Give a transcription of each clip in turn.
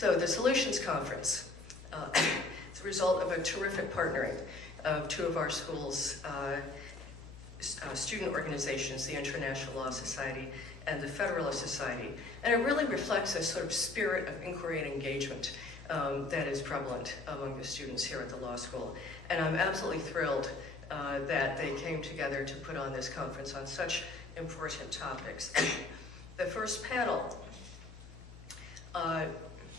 So the Solutions Conference, it's a result of a terrific partnering of two of our schools' student organizations, the International Law Society and the Federalist Society. And it really reflects a sort of spirit of inquiry and engagement that is prevalent among the students here at the law school. And I'm absolutely thrilled that they came together to put on this conference on such important topics. The first panel,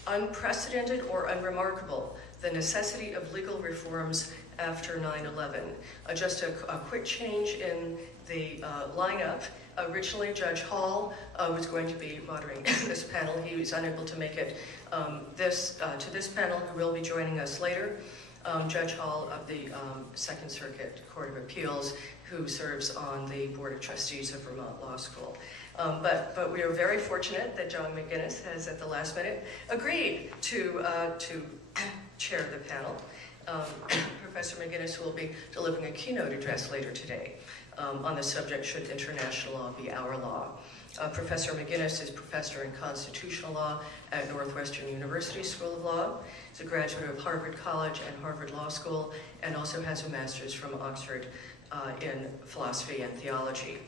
Unprecedented or Unremarkable, the Necessity of Legal Reforms After 9/11. Just a quick change in the lineup. Originally, Judge Hall was going to be moderating this panel. He was unable to make it to this panel, who will be joining us later. Judge Hall of the Second Circuit Court of Appeals, who serves on the Board of Trustees of Vermont Law School. But we are very fortunate that John McGinnis has, at the last minute, agreed to chair the panel. Professor McGinnis will be delivering a keynote address later today on the subject, Should International Law Be Our Law? Professor McGinnis is professor in constitutional law at Northwestern University School of Law. He's a graduate of Harvard College and Harvard Law School, and also has a master's from Oxford in philosophy and theology.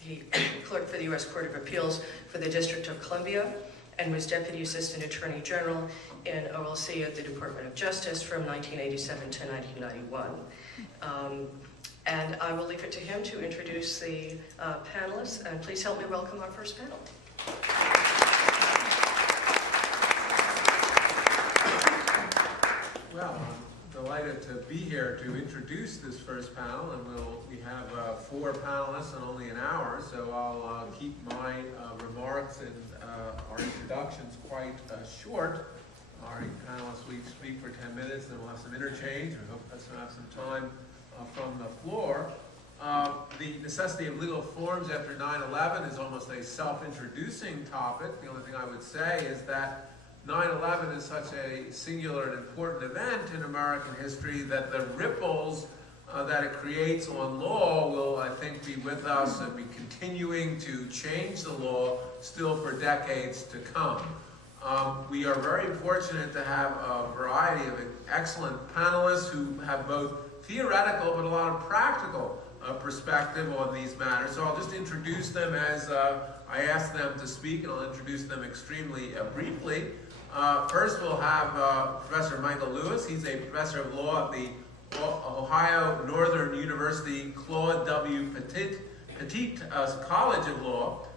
He clerked for the U.S. Court of Appeals for the District of Columbia and was Deputy Assistant Attorney General in OLC at the Department of Justice from 1987 to 1991. And I will leave it to him to introduce the panelists, and please help me welcome our first panel. Well, I'm delighted to be here to introduce this first panel, and we have 4 panelists in only an hour, so I'll keep my remarks and our introductions quite short. Our panelists, we speak for 10 minutes, and we'll have some interchange. We hope to have some time from the floor. The necessity of legal reforms after 9/11 is almost a self-introducing topic. The only thing I would say is that 9/11 is such a singular and important event in American history that the ripples that it creates on law will, I think, be with us and be continuing to change the law still for decades to come. We are very fortunate to have a variety of excellent panelists who have both theoretical but a lot of practical perspective on these matters. So I'll just introduce them as I ask them to speak, and I'll introduce them extremely briefly. First we'll have Professor Michael Lewis. He's a professor of law at the Ohio Northern University Claude W. Pettit College of Law.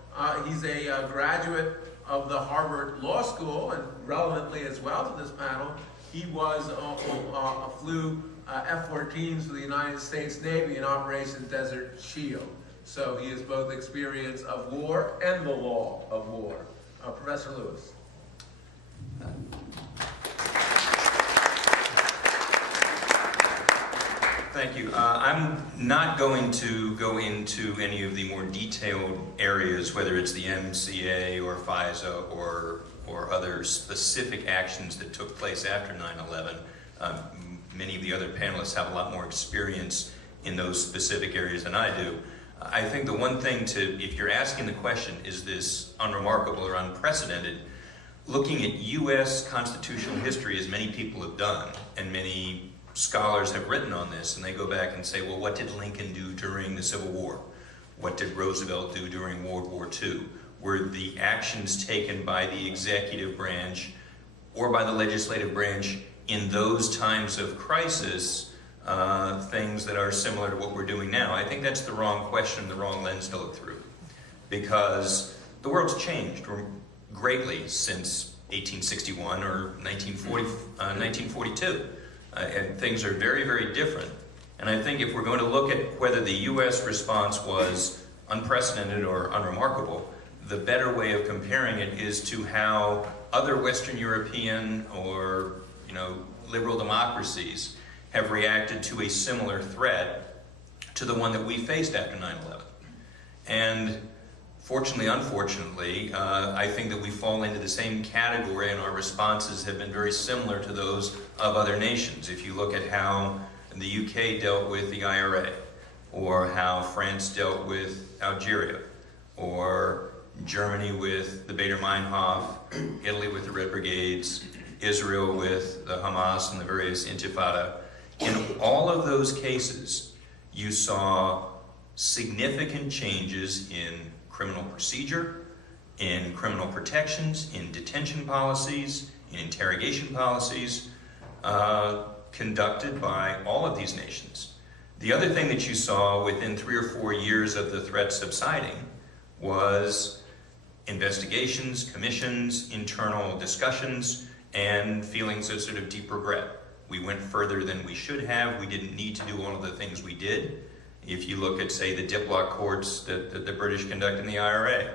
He's a graduate of the Harvard Law School, and relevantly as well to this panel, he flew F-14s for the United States Navy in Operation Desert Shield. So he has both experience of war and the law of war. Professor Lewis. Thank you. I'm not going to go into any of the more detailed areas, whether it's the MCA or FISA or other specific actions that took place after 9/11. Many of the other panelists have a lot more experience in those specific areas than I do. I think the one thing if you're asking the question, is this unremarkable or unprecedented, looking at U.S. constitutional history, as many people have done, and many scholars have written on this, and they go back and say, well, what did Lincoln do during the Civil War? What did Roosevelt do during World War II? Were the actions taken by the executive branch or by the legislative branch in those times of crisis things that are similar to what we're doing now? I think that's the wrong question, the wrong lens to look through, because the world's changed greatly since 1861 or 1942. And things are very, very different. And I think if we're going to look at whether the U.S. response was unprecedented or unremarkable, the better way of comparing it is to how other Western European or liberal democracies have reacted to a similar threat to the one that we faced after 9/11. And fortunately, unfortunately, I think that we fall into the same category, and our responses have been very similar to those of other nations. If you look at how the UK dealt with the IRA, or how France dealt with Algeria, or Germany with the Baader-Meinhof, Italy with the Red Brigades, Israel with the Hamas and the various Intifada. In all of those cases, you saw significant changes in criminal procedure, in criminal protections, in detention policies, in interrogation policies, conducted by all of these nations. The other thing that you saw within 3 or 4 years of the threat subsiding was investigations, commissions, internal discussions, and feelings of sort of deep regret. We went further than we should have. We didn't need to do all of the things we did. If you look at, say, the diploc courts that the British conduct in the IRA,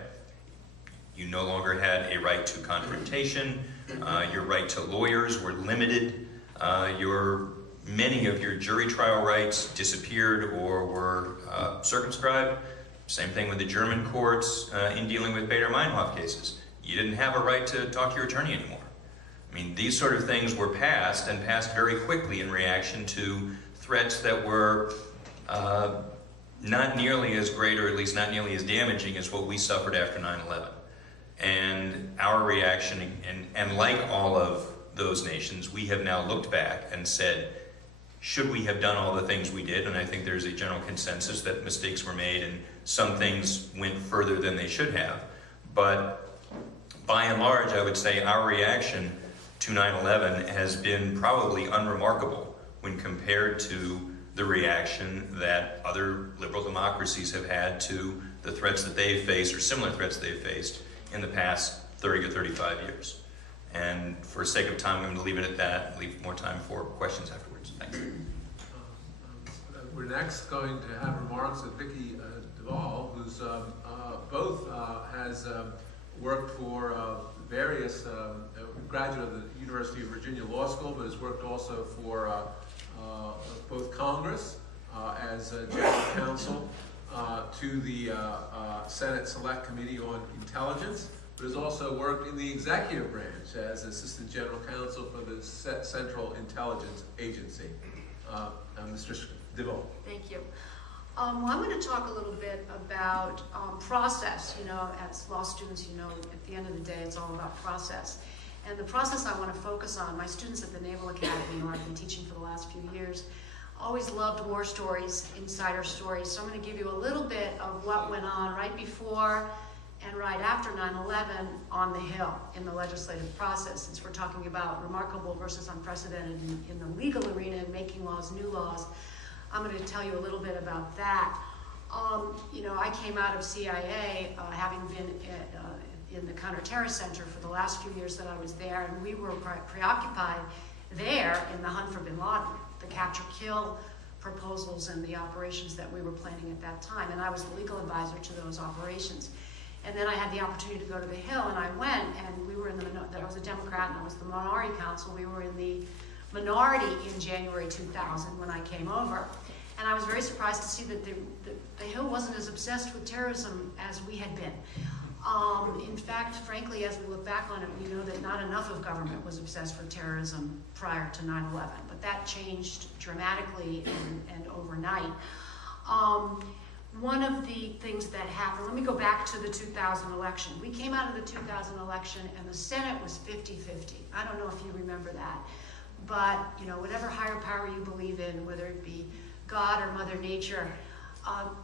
you no longer had a right to confrontation. Your right to lawyers were limited. Many of your jury trial rights disappeared or were circumscribed. Same thing with the German courts in dealing with Bader-Meinhof cases. You didn't have a right to talk to your attorney anymore. I mean, these sort of things were passed, and passed very quickly in reaction to threats that were not nearly as great, or at least not nearly as damaging as what we suffered after 9/11. And our reaction, and like all of those nations, we have now looked back and said, should we have done all the things we did? And I think there's a general consensus that mistakes were made and some things went further than they should have. But by and large, I would say our reaction to 9/11 has been probably unremarkable when compared to the reaction that other liberal democracies have had to the threats that they've faced, or similar threats they've faced in the past 30 or 35 years. And for sake of time, I'm going to leave it at that, leave more time for questions afterwards. Thank you. We're next going to have remarks of Vicki Divoll, who's both has worked for various, graduate of the University of Virginia Law School, but has worked also for both Congress as general counsel to the Senate Select Committee on Intelligence, but has also worked in the executive branch as Assistant General Counsel for the Central Intelligence Agency. Mr. Divoll. Thank you. Well, I'm going to talk a little bit about process. You know, as law students, you know, at the end of the day, it's all about process. And the process I want to focus on, my students at the Naval Academy, who I've been teaching for the last few years, always loved war stories, insider stories. So I'm going to give you a little bit of what went on right before and right after 9/11 on the Hill in the legislative process, since we're talking about remarkable versus unprecedented in the legal arena and making laws, new laws. I'm going to tell you a little bit about that. You know, I came out of CIA having been in the Counterterrorism Center for the last few years that I was there, and we were preoccupied there in the hunt for bin Laden, the capture-kill proposals and the operations that we were planning at that time, and I was the legal advisor to those operations. And then I had the opportunity to go to the Hill, and I went, and we were in I was a Democrat, and I was the minority counsel. We were in the minority in January 2000 when I came over. And I was very surprised to see that the Hill wasn't as obsessed with terrorism as we had been. In fact, frankly, as we look back on it, we know that not enough of government was obsessed with terrorism prior to 9/11. But that changed dramatically and overnight. One of the things that happened, let me go back to the 2000 election. We came out of the 2000 election and the Senate was 50-50. I don't know if you remember that. But, you know, whatever higher power you believe in, whether it be God or Mother Nature,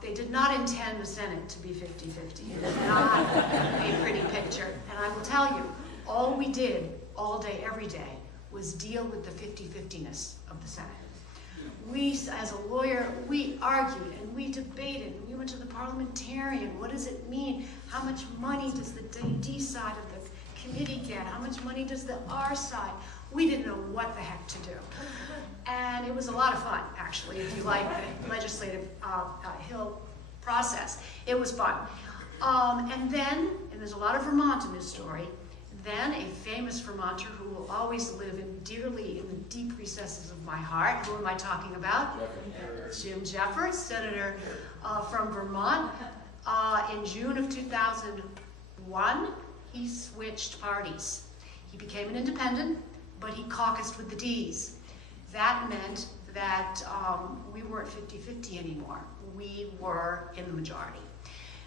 they did not intend the Senate to be 50-50. It did not a pretty picture. And I will tell you, all we did all day, every day, was deal with the 50-50-ness of the Senate. We, as a lawyer, we argued and we debated. We went to the parliamentarian. What does it mean? How much money does the D side of the committee get? How much money does the R side? We didn't know what the heck to do. And it was a lot of fun, actually, if you like the legislative Hill process. It was fun. And there's a lot of Vermont in this story, then a famous Vermonter who will always live dearly in the deep recesses of my heart. Who am I talking about? Jim Jeffords, Senator from Vermont. In June of 2001, he switched parties. He became an independent, but he caucused with the Ds. That meant that we weren't 50-50 anymore. We were in the majority.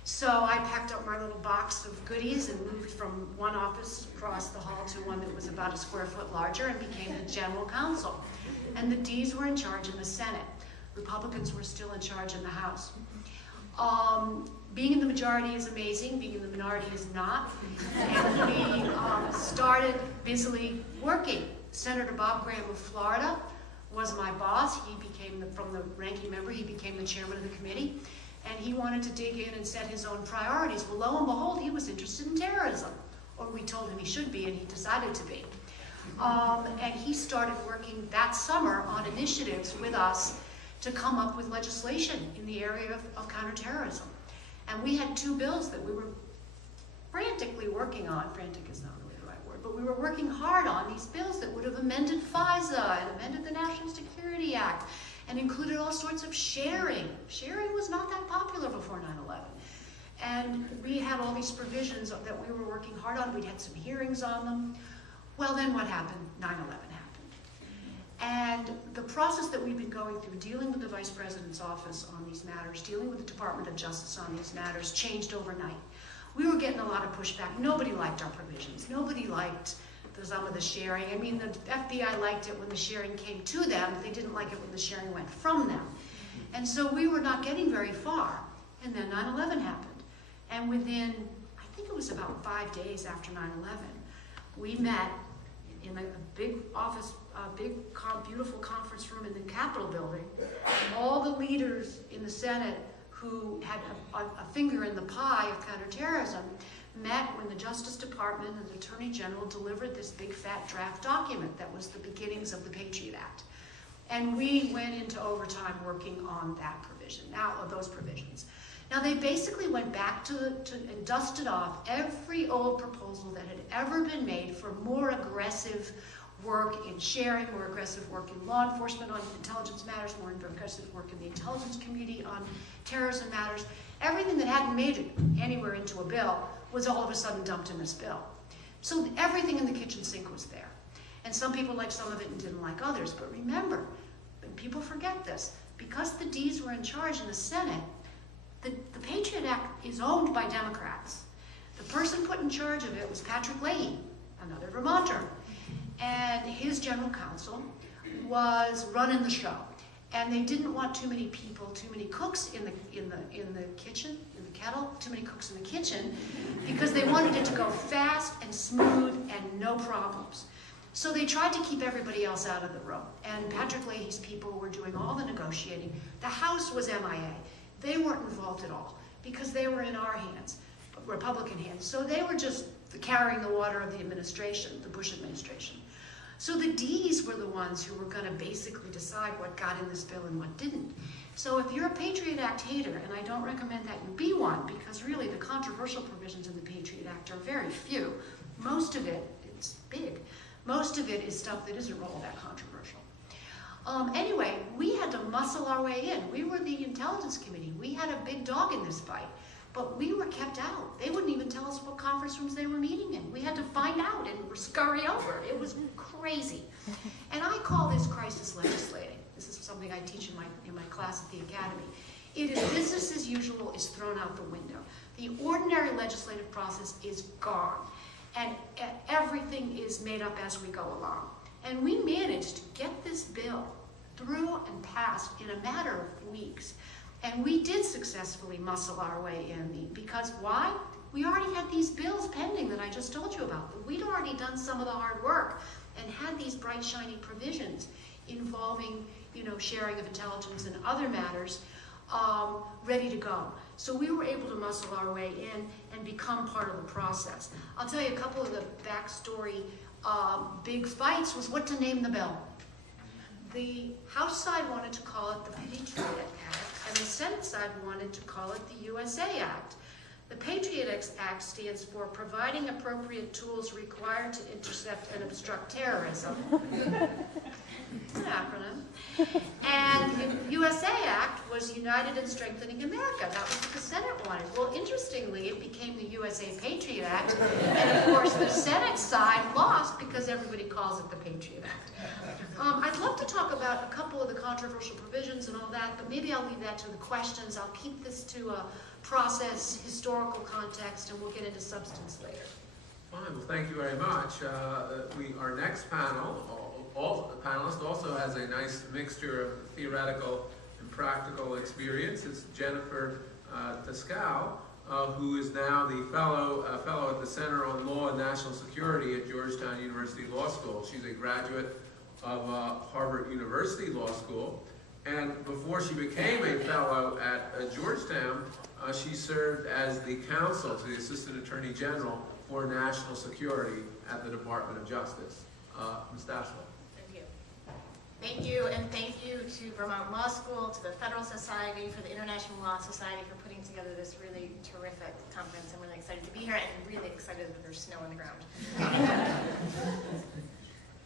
So I packed up my little box of goodies and moved from one office across the hall to one that was about a square foot larger and became the general counsel. And the Ds were in charge in the Senate. Republicans were still in charge in the House. Being in the majority is amazing, being in the minority is not. And we started busily working. Senator Bob Graham of Florida was my boss. He became, from the ranking member, he became the chairman of the committee. And he wanted to dig in and set his own priorities. Well, lo and behold, he was interested in terrorism. Or we told him he should be, and he decided to be. And he started working that summer on initiatives with us to come up with legislation in the area of counterterrorism. And we had 2 bills that we were frantically working on. Frantic is not really the right word, but we were working hard on these bills that would have amended FISA and amended the National Security Act and included all sorts of sharing. Sharing was not that popular before 9/11. And we had all these provisions that we were working hard on. We'd had some hearings on them. Well, then what happened? 9/11 happened. And the process that we've been going through, dealing with the Vice President's office on these matters, dealing with the Department of Justice on these matters, changed overnight. We were getting a lot of pushback. Nobody liked our provisions. Nobody liked some of the sharing. I mean, the FBI liked it when the sharing came to them. They didn't like it when the sharing went from them. And so we were not getting very far. And then 9/11 happened. And within, I think it was about 5 days after 9/11, we met in a big office, a big, beautiful conference room in the Capitol building. All the leaders in the Senate who had a finger in the pie of counterterrorism met when the Justice Department and the Attorney General delivered this big fat draft document that was the beginnings of the Patriot Act. And we went into overtime working on that provision, those provisions. Now they basically went back and dusted off every old proposal that had ever been made for more aggressive work in sharing, more aggressive work in law enforcement on intelligence matters, more aggressive work in the intelligence community on terrorism matters. Everything that hadn't made it anywhere into a bill was all of a sudden dumped in this bill. So everything in the kitchen sink was there. And some people liked some of it and didn't like others. But remember, and people forget this, because the Ds were in charge in the Senate, the Patriot Act is owned by Democrats. The person put in charge of it was Patrick Leahy, another Vermonter. And his general counsel was running the show. And they didn't want too many people, too many cooks in the kitchen, in the kettle, too many cooks in the kitchen, because they wanted it to go fast and smooth and no problems. So they tried to keep everybody else out of the room. And Patrick Leahy's people were doing all the negotiating. The House was MIA. They weren't involved at all because they were in our hands, Republican hands. So they were just carrying the water of the administration, the Bush administration. So the Ds were the ones who were going to basically decide what got in this bill and what didn't. So if you're a Patriot Act hater, and I don't recommend that you be one, because really the controversial provisions in the Patriot Act are very few. Most of it, it's big, most of it is stuff that isn't all that controversial. Anyway, we had to muscle our way in. We were the Intelligence Committee. We had a big dog in this fight, but we were kept out. They wouldn't even tell us what conference rooms they were meeting in. We had to find out and scurry over. It was crazy. And I call this crisis legislating. This is something I teach in my class at the Academy. It is business as usual is thrown out the window. The ordinary legislative process is gone. And everything is made up as we go along. And we managed to get this bill through and passed in a matter of weeks. And we did successfully muscle our way in. Because why? We already had these bills pending that I just told you about. We'd already done some of the hard work and had these bright, shiny provisions involving, sharing of intelligence and other matters ready to go. So we were able to muscle our way in and become part of the process. I'll tell you a couple of the backstory big fights was what to name the bill. The House side wanted to call it the Patriot Act, and the Senate side wanted to call it the USA Act. The Patriot Act stands for Providing Appropriate Tools Required to Intercept and Obstruct Terrorism. It's an acronym. And the USA Act was United in Strengthening America. That was what the Senate wanted. Well, interestingly, it became the USA Patriot Act. And of course, the Senate side lost because everybody calls it the Patriot Act. I'd love to talk about a couple of the controversial provisions and all that, but maybe I'll leave that to the questions. I'll keep this to process, historical context, and we'll get into substance later. Fine, well, thank you very much. Our next panel, all the panelists also has a nice mixture of theoretical and practical experience. It's Jennifer Daskal, who is now the fellow at the Center on Law and National Security at Georgetown University Law School. She's a graduate of Harvard University Law School, and before she became a fellow at Georgetown, she served as the counsel to the Assistant Attorney General for National Security at the Department of Justice. Ms. Daskal. Thank you. Thank you, and thank you to Vermont Law School, to the Federal Society, for the International Law Society for putting together this really terrific conference. I'm really excited to be here and really excited that there's snow on the ground.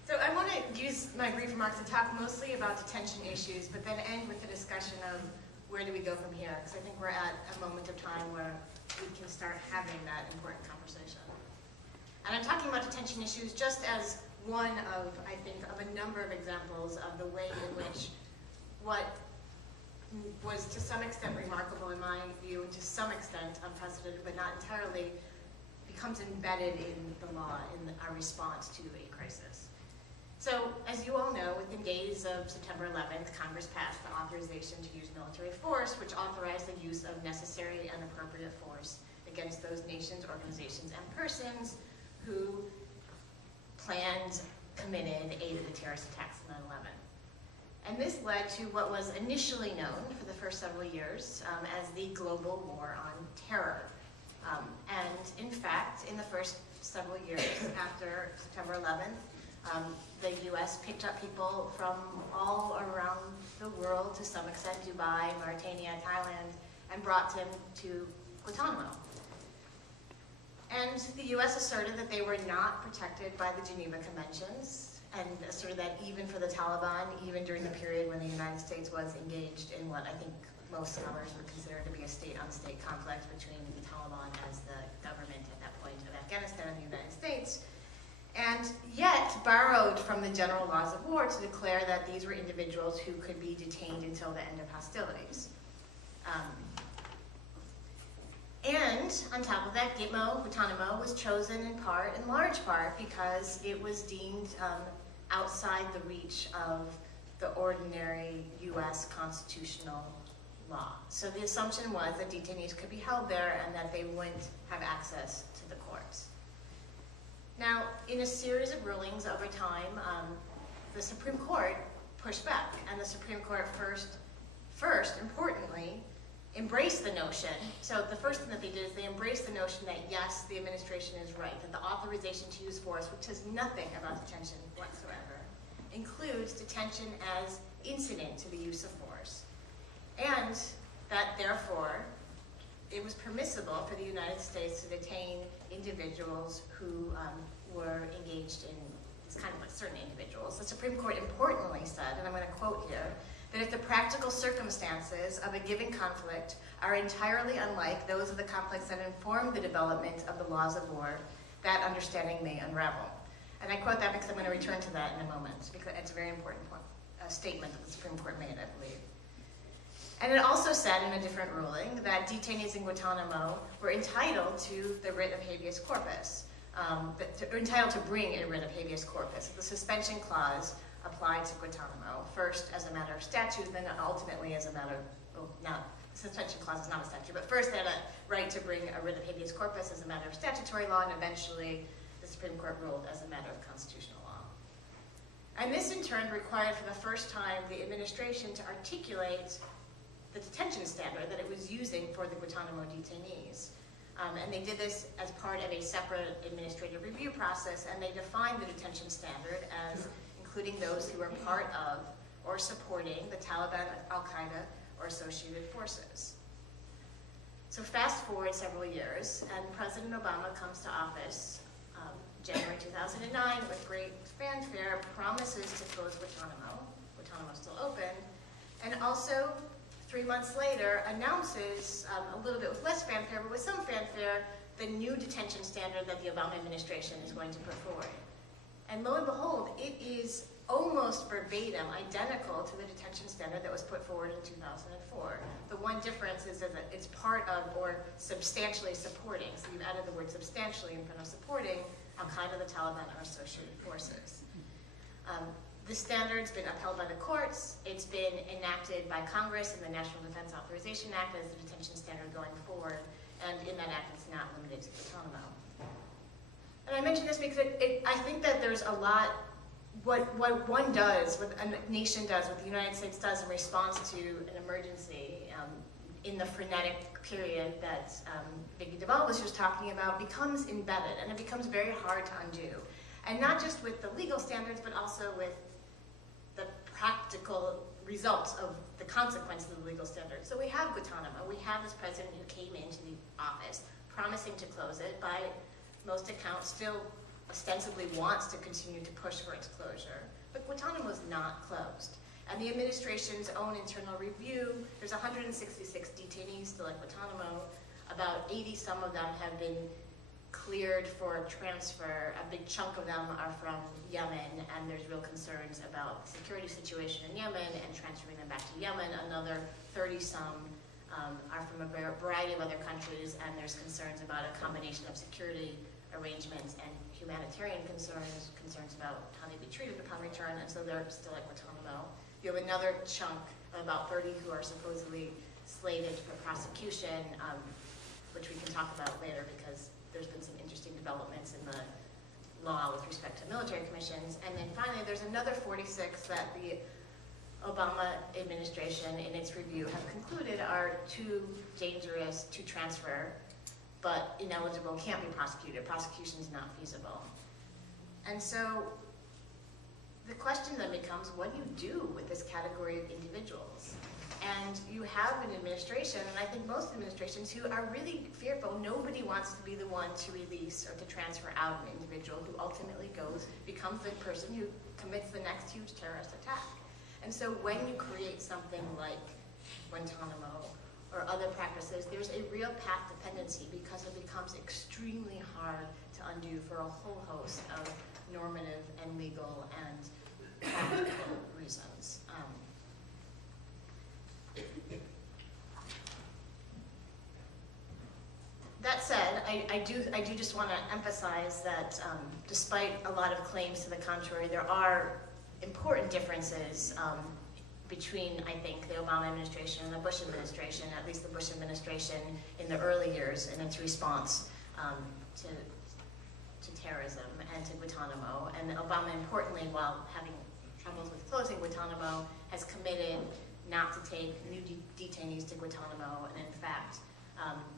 So I want to use my brief remarks to talk mostly about detention issues, but then end with a discussion of where do we go from here, because I think we're at a moment of time where we can start having that important conversation. And I'm talking about detention issues just as one of, I think, of a number of examples of the way in which what was to some extent remarkable in my view, and to some extent unprecedented, but not entirely, becomes embedded in the law, in our response to a crisis. So, as you all know, within days of September 11th, Congress passed the authorization to use military force, which authorized the use of necessary and appropriate force against those nations, organizations, and persons who planned, committed, aided the terrorist attacks of 9/11. And this led to what was initially known for the first several years as the global war on terror. And in fact, in the first several years after September 11th, the U.S. picked up people from all around the world, to some extent, Dubai, Mauritania, Thailand, and brought them to Guantanamo. And the U.S. asserted that they were not protected by the Geneva Conventions, and asserted that even for the Taliban, even during the period when the United States was engaged in what I think most scholars would consider to be a state-on-state conflict between the Taliban as the government at that point of Afghanistan and the United States, and yet borrowed from the general laws of war to declare that these were individuals who could be detained until the end of hostilities. And on top of that, Guantanamo was chosen in large part, because it was deemed outside the reach of the ordinary U.S. constitutional law. So the assumption was that detainees could be held there and that they wouldn't have access to the courts. Now, in a series of rulings over time, the Supreme Court pushed back, and the Supreme Court first, importantly, embraced the notion. So the first thing that they did is they embraced the notion that yes, the administration is right, that the authorization to use force, which says nothing about detention whatsoever, includes detention as incident to the use of force, and that therefore it was permissible for the United States to detain individuals who were engaged in, it's kind of like certain individuals. The Supreme Court importantly said, and I'm going to quote here, that if the practical circumstances of a given conflict are entirely unlike those of the conflicts that inform the development of the laws of war, that understanding may unravel. And I quote that because I'm going to return to that in a moment, because it's a very important statement that the Supreme Court made, I believe. And it also said in a different ruling that detainees in Guantanamo were entitled to the writ of habeas corpus, entitled to bring a writ of habeas corpus. The suspension clause applied to Guantanamo, first as a matter of statute, then ultimately as a matter of, well, not, the suspension clause is not a statute, but first they had a right to bring a writ of habeas corpus as a matter of statutory law, and eventually the Supreme Court ruled as a matter of constitutional law. And this in turn required for the first time the administration to articulate the detention standard that it was using for the Guantanamo detainees. And they did this as part of a separate administrative review process, and they defined the detention standard as including those who are part of or supporting the Taliban, Al-Qaeda, or associated forces. So fast forward several years, and President Obama comes to office January 2009 with great fanfare, promises to close Guantanamo. Guantanamo's still open, and also 3 months later announces, a little bit with less fanfare, but with some fanfare, the new detention standard that the Obama administration is going to put forward. And lo and behold, it is almost verbatim identical to the detention standard that was put forward in 2004. The one difference is that it's part of or substantially supporting. So you've added the word substantially in front of supporting Al-Qaeda, the Taliban, or associated forces. The standard's been upheld by the courts. It's been enacted by Congress in the National Defense Authorization Act as the detention standard going forward. And in that act, it's not limited to Guantanamo. And I mention this because I think that there's a lot, what one does, what a nation does, what the United States does in response to an emergency in the frenetic period that Vicki Divoll was just talking about becomes embedded, and it becomes very hard to undo. And not just with the legal standards, but also with the practical results of the consequences of the legal standards. So we have Guantanamo. We have this president who came into the office promising to close it, by most accounts still ostensibly wants to continue to push for its closure. But Guantanamo is not closed. And the administration's own internal review, there's 166 detainees still at Guantanamo. About 80 some of them have been cleared for transfer. A big chunk of them are from Yemen, and there's real concerns about the security situation in Yemen and transferring them back to Yemen. Another 30 some are from a variety of other countries, and there's concerns about a combination of security arrangements and humanitarian concerns about how they'd be treated upon return, and so they're still at Guantanamo. You have another chunk of about 30 who are supposedly slated for prosecution, which we can talk about later because there's been some interesting developments in the law with respect to military commissions. And then finally, there's another 46 that the Obama administration in its review have concluded are too dangerous to transfer, but ineligible, can't be prosecuted. Prosecution is not feasible. And so the question then becomes, what do you do with this category of individuals? And you have an administration, and I think most administrations, who are really fearful. Nobody wants to be the one to release or to transfer out an individual who ultimately becomes the person who commits the next huge terrorist attack. And so when you create something like Guantanamo or other practices, there's a real path dependency because it becomes extremely hard to undo for a whole host of normative and legal and practical reasons. That said, I do just want to emphasize that despite a lot of claims to the contrary, there are important differences between, I think, the Obama administration and the Bush administration, at least the Bush administration in the early years in its response to terrorism and to Guantanamo. And Obama, importantly, while having troubles with closing Guantanamo, has committed not to take new detainees to Guantanamo. And in fact,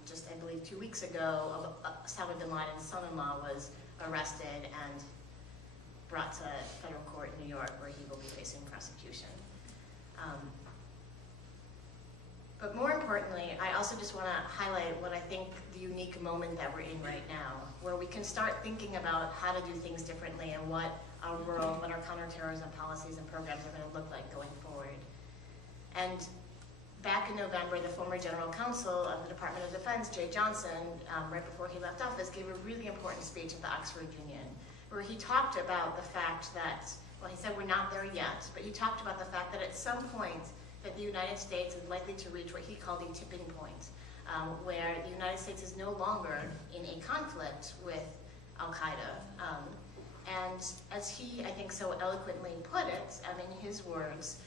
just I believe 2 weeks ago, Osama bin Laden's son-in-law was arrested and brought to federal court in New York, where he will be facing prosecution. But more importantly, I also just want to highlight what I think the unique moment that we're in right now, where we can start thinking about how to do things differently and what our world, what our counterterrorism policies and programs are going to look like going forward. And back in November, the former general counsel of the Department of Defense, Jay Johnson, right before he left office, gave a really important speech at the Oxford Union, where he talked about the fact that, well, he said we're not there yet, but he talked about the fact that at some point that the United States is likely to reach what he called a tipping point, where the United States is no longer in a conflict with Al-Qaeda. And as he, I think, so eloquently put it, in his words,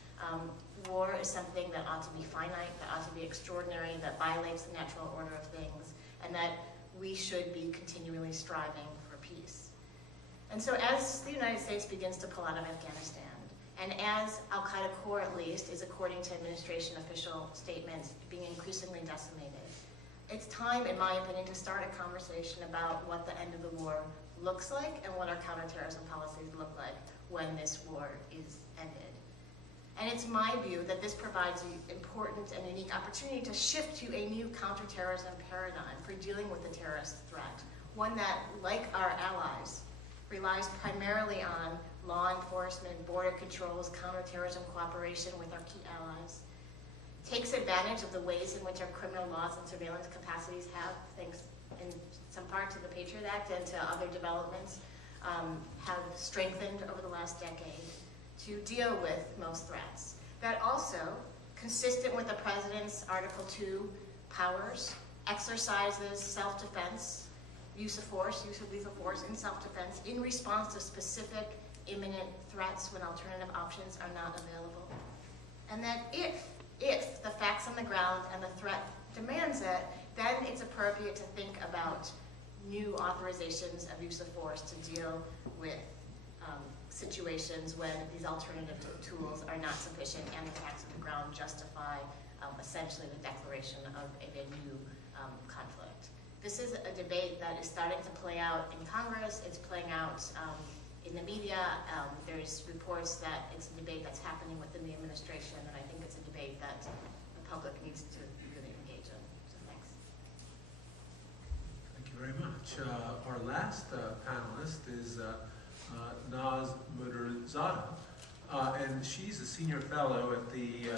war is something that ought to be finite, that ought to be extraordinary, that violates the natural order of things, and that we should be continually striving for peace. And so as the United States begins to pull out of Afghanistan, and as Al-Qaeda core, at least, is, according to administration official statements, being increasingly decimated, it's time, in my opinion, to start a conversation about what the end of the war looks like and what our counterterrorism policies look like when this war is ended. And it's my view that this provides an important and unique opportunity to shift to a new counterterrorism paradigm for dealing with the terrorist threat, one that, like our allies, relies primarily on law enforcement, border controls, counterterrorism cooperation with our key allies, takes advantage of the ways in which our criminal laws and surveillance capacities have, thanks in some part to the Patriot Act and to other developments, have strengthened over the last decade to deal with most threats. That also, consistent with the President's Article 2 powers, exercises self-defense, use of force, use of lethal force in self-defense in response to specific imminent threats when alternative options are not available. And that if the facts on the ground and the threat demands it, then it's appropriate to think about new authorizations of use of force to deal with situations when these alternative tools are not sufficient and the facts on the ground justify essentially the declaration of a new conflict. This is a debate that is starting to play out in Congress. It's playing out in the media. There's reports that it's a debate that's happening within the administration, and I think it's a debate that the public needs to really engage in. So thanks. Thank you very much. Our last panelist is Modirzadeh, and she's a senior fellow at the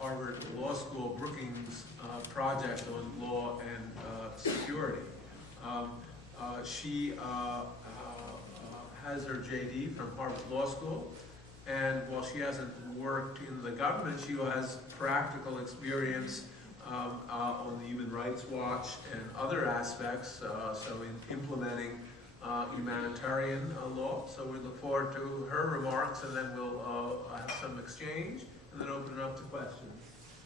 Harvard Law School Brookings Project on Law and Security. She has her JD from Harvard Law School, and while she hasn't worked in the government, she has practical experience on the Human Rights Watch and other aspects, so in implementing humanitarian law. So we look forward to her remarks, and then we'll have some exchange, and then open it up to questions.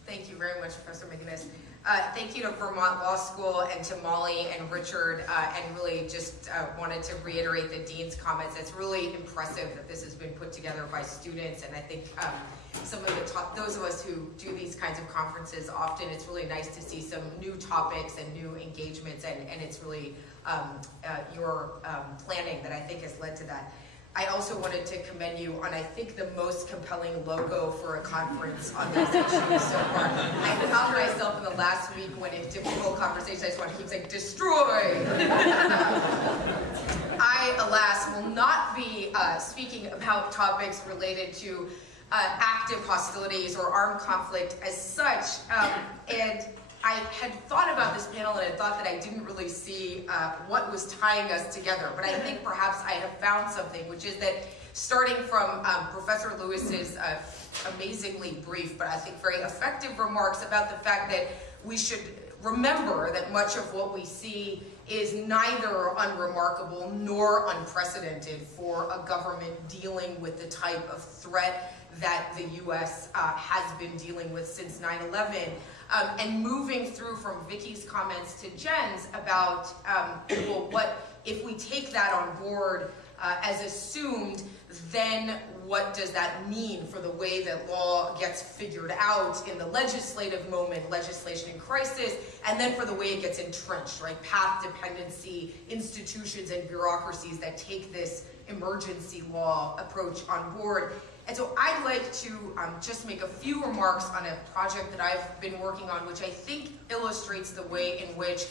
Thank you very much, Professor McGinnis. Thank you to Vermont Law School and to Molly and Richard, and really just wanted to reiterate the Dean's comments. It's really impressive that this has been put together by students, and I think some of those of us who do these kinds of conferences often, it's really nice to see some new topics and new engagements, and it's really your planning that I think has led to that. I also wanted to commend you on, I think, the most compelling logo for a conference on these issues so far. I found myself in the last week when in difficult conversations, I just want to keep saying, destroy! I, alas, will not be speaking about topics related to active hostilities or armed conflict as such, and I had thought about this panel and I thought that I didn't really see what was tying us together, but I think perhaps I have found something, which is that starting from Professor Lewis's amazingly brief, but I think very effective remarks about the fact that we should remember that much of what we see is neither unremarkable nor unprecedented for a government dealing with the type of threat that the U.S. has been dealing with since 9/11. And moving through from Vicki's comments to Jen's about, well, what if we take that on board as assumed, then what does that mean for the way that law gets figured out in the legislative moment, legislation in crisis, and then for the way it gets entrenched, right? Path dependency, institutions and bureaucracies that take this emergency law approach on board. And so I'd like to just make a few remarks on a project that I've been working on, which I think illustrates the way in which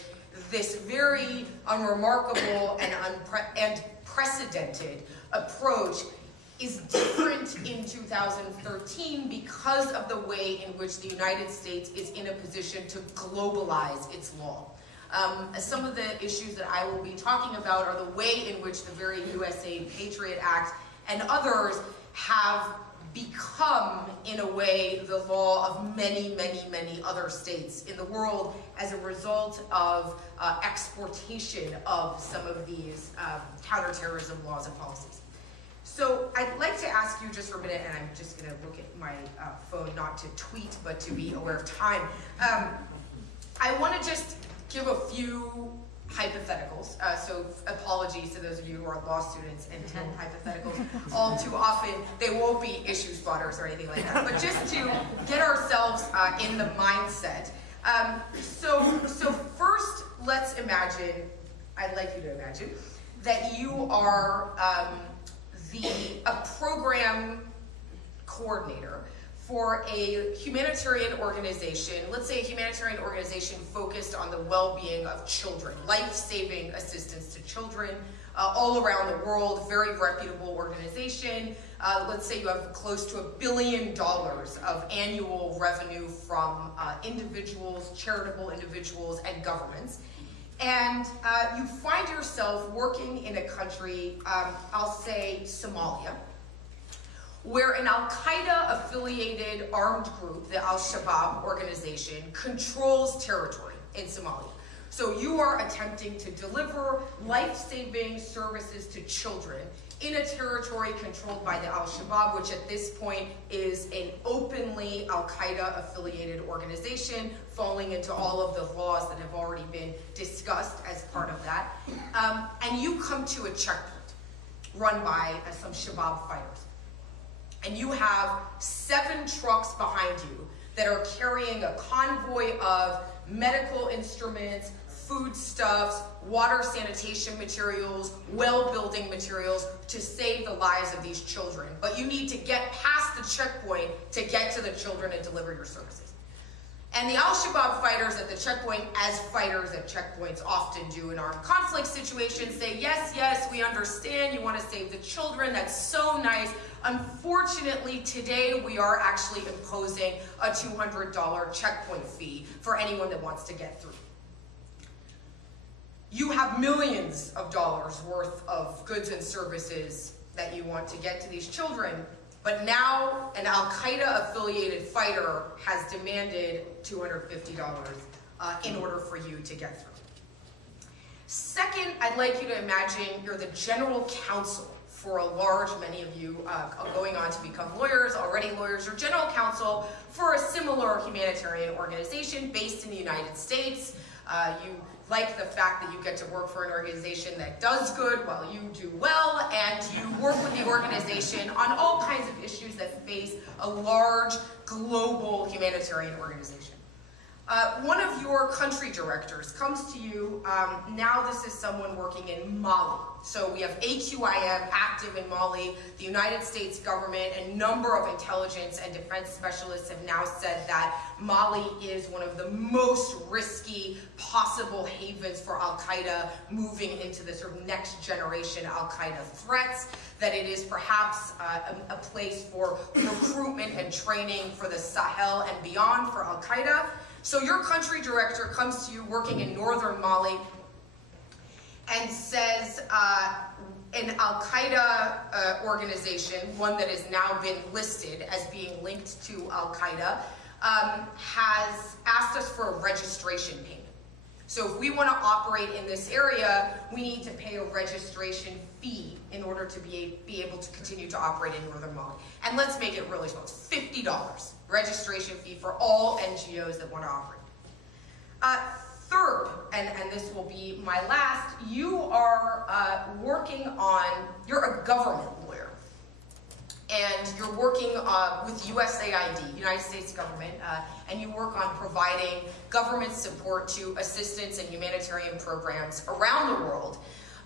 this very unremarkable and unprecedented approach is different in 2013 because of the way in which the United States is in a position to globalize its law. Some of the issues that I will be talking about are the way in which the very USA Patriot Act and others have become, in a way, the law of many, many, many other states in the world as a result of exportation of some of these counterterrorism laws and policies. So I'd like to ask you just for a minute, and I'm just going to look at my phone, not to tweet, but to be aware of time. I want to just give a few hypotheticals, so apologies to those of you who are law students and tend hypotheticals all too often. They won't be issue spotters or anything like that, but just to get ourselves in the mindset. So first, let's imagine, I'd like you to imagine, that you are a program coordinator for a humanitarian organization, let's say a humanitarian organization focused on the well-being of children, life-saving assistance to children all around the world, very reputable organization. Let's say you have close to $1 billion of annual revenue from individuals, charitable individuals, and governments. And you find yourself working in a country, I'll say Somalia, where an Al-Qaeda affiliated armed group, the Al-Shabaab organization, controls territory in Somalia. So you are attempting to deliver life-saving services to children in a territory controlled by the Al-Shabaab, which at this point is an openly Al-Qaeda affiliated organization, falling into all of the laws that have already been discussed as part of that. And you come to a checkpoint run by some Shabaab fighters. And you have 7 trucks behind you that are carrying a convoy of medical instruments, foodstuffs, water sanitation materials, well building materials to save the lives of these children. But you need to get past the checkpoint to get to the children and deliver your services. And the Al-Shabaab fighters at the checkpoint, as fighters at checkpoints often do in armed conflict situations, say, yes, yes, we understand, you want to save the children, that's so nice. Unfortunately, today we are actually imposing a $200 checkpoint fee for anyone that wants to get through. You have millions of dollars worth of goods and services that you want to get to these children, but now an Al-Qaeda affiliated fighter has demanded $250 in order for you to get through. Second, I'd like you to imagine you're the general counsel for a large, many of you going on to become lawyers, already lawyers, or general counsel for a similar humanitarian organization based in the United States. You like the fact that you get to work for an organization that does good while you do well, and you work with the organization on all kinds of issues that face a large global humanitarian organization. One of your country directors comes to you, now this is someone working in Mali. So we have AQIM active in Mali. The United States government and a number of intelligence and defense specialists have now said that Mali is one of the most risky possible havens for Al-Qaeda moving into the sort of next generation Al-Qaeda threats, that it is perhaps a place for recruitment and training for the Sahel and beyond for Al-Qaeda. So your country director comes to you working in northern Mali and says an Al-Qaeda organization, one that has now been listed as being linked to Al-Qaeda, has asked us for a registration payment. So if we want to operate in this area, we need to pay a registration fee in order to be able to continue to operate in northern Mali. And let's make it really small. It's $50 registration fee for all NGOs that want to operate. Third, and this will be my last, you are working on, you're a government lawyer. And you're working with USAID, United States government, and you work on providing government support to assistance and humanitarian programs around the world.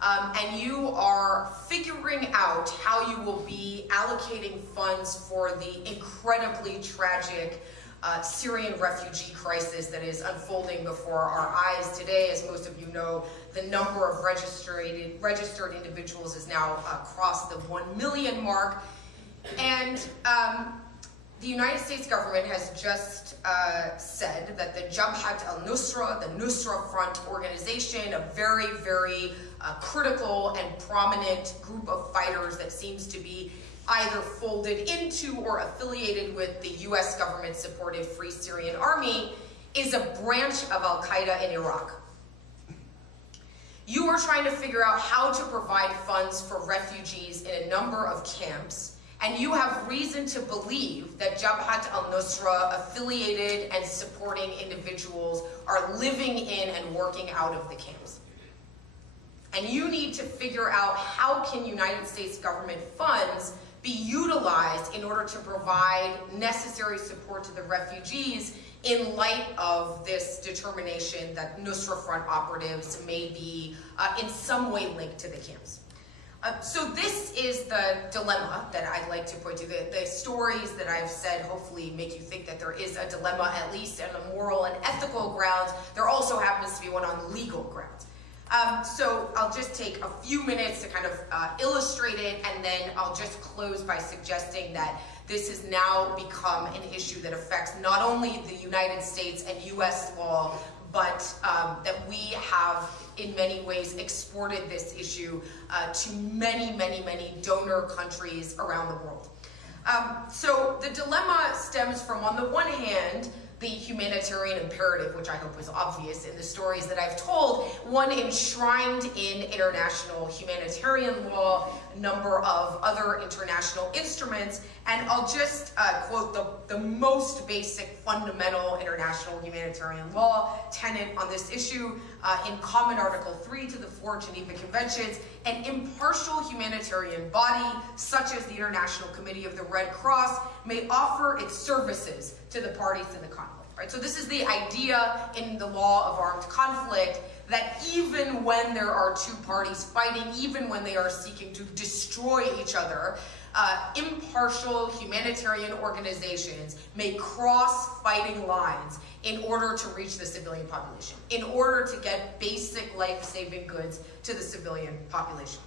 And you are figuring out how you will be allocating funds for the incredibly tragic Syrian refugee crisis that is unfolding before our eyes today. As most of you know, the number of registered individuals is now crossed the 1 million mark. And the United States government has just said that the Jabhat al-Nusra, the Nusra Front organization, a very, very critical and prominent group of fighters that seems to be either folded into or affiliated with the US government-supported Free Syrian Army, is a branch of Al-Qaeda in Iraq. You are trying to figure out how to provide funds for refugees in a number of camps, and you have reason to believe that Jabhat al-Nusra affiliated and supporting individuals are living in and working out of the camps. And you need to figure out how can United States government funds be utilized in order to provide necessary support to the refugees in light of this determination that Nusra Front operatives may be in some way linked to the camps. So this is the dilemma that I'd like to point to. The stories that I've said hopefully make you think that there is a dilemma, at least on a moral and ethical grounds. There also happens to be one on legal grounds. So I'll just take a few minutes to kind of illustrate it, and then I'll just close by suggesting that this has now become an issue that affects not only the United States and US law, but that we have in many ways exported this issue to many, many, many donor countries around the world. So the dilemma stems from, on the one hand, the humanitarian imperative, which I hope was obvious in the stories that I've told, one enshrined in international humanitarian law, a number of other international instruments, and I'll just quote the most basic fundamental international humanitarian law tenet on this issue in Common Article 3 to the 4 Geneva Conventions: an impartial humanitarian body, such as the International Committee of the Red Cross, may offer its services to the parties in the conflict. Right? So this is the idea in the law of armed conflict, that even when there are two parties fighting, even when they are seeking to destroy each other, impartial humanitarian organizations may cross fighting lines in order to reach the civilian population, in order to get basic life-saving goods to the civilian population.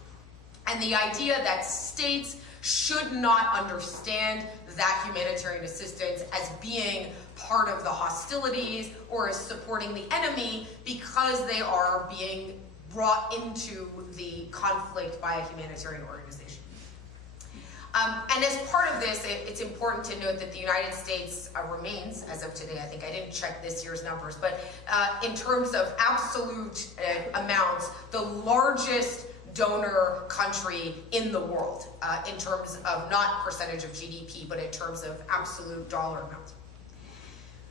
And the idea that states should not understand that humanitarian assistance as being part of the hostilities or as supporting the enemy because they are being brought into the conflict by a humanitarian organization. And as part of this, it's important to note that the United States remains, as of today, I think I didn't check this year's numbers, but in terms of absolute amounts, the largest donor country in the world, in terms of not percentage of GDP, but in terms of absolute dollar amounts.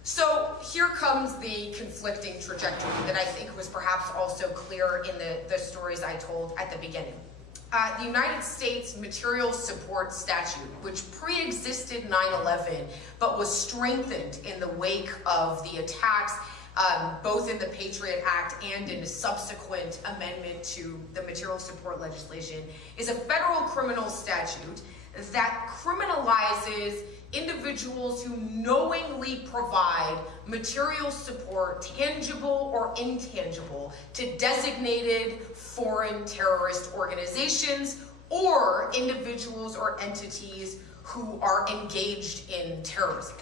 So here comes the conflicting trajectory that I think was perhaps also clear in the stories I told at the beginning. The United States Material Support Statute, which pre-existed 9/11, but was strengthened in the wake of the attacks, both in the Patriot Act and in a subsequent amendment to the material support legislation, is a federal criminal statute that criminalizes individuals who knowingly provide material support, tangible or intangible, to designated foreign terrorist organizations or individuals or entities who are engaged in terrorism.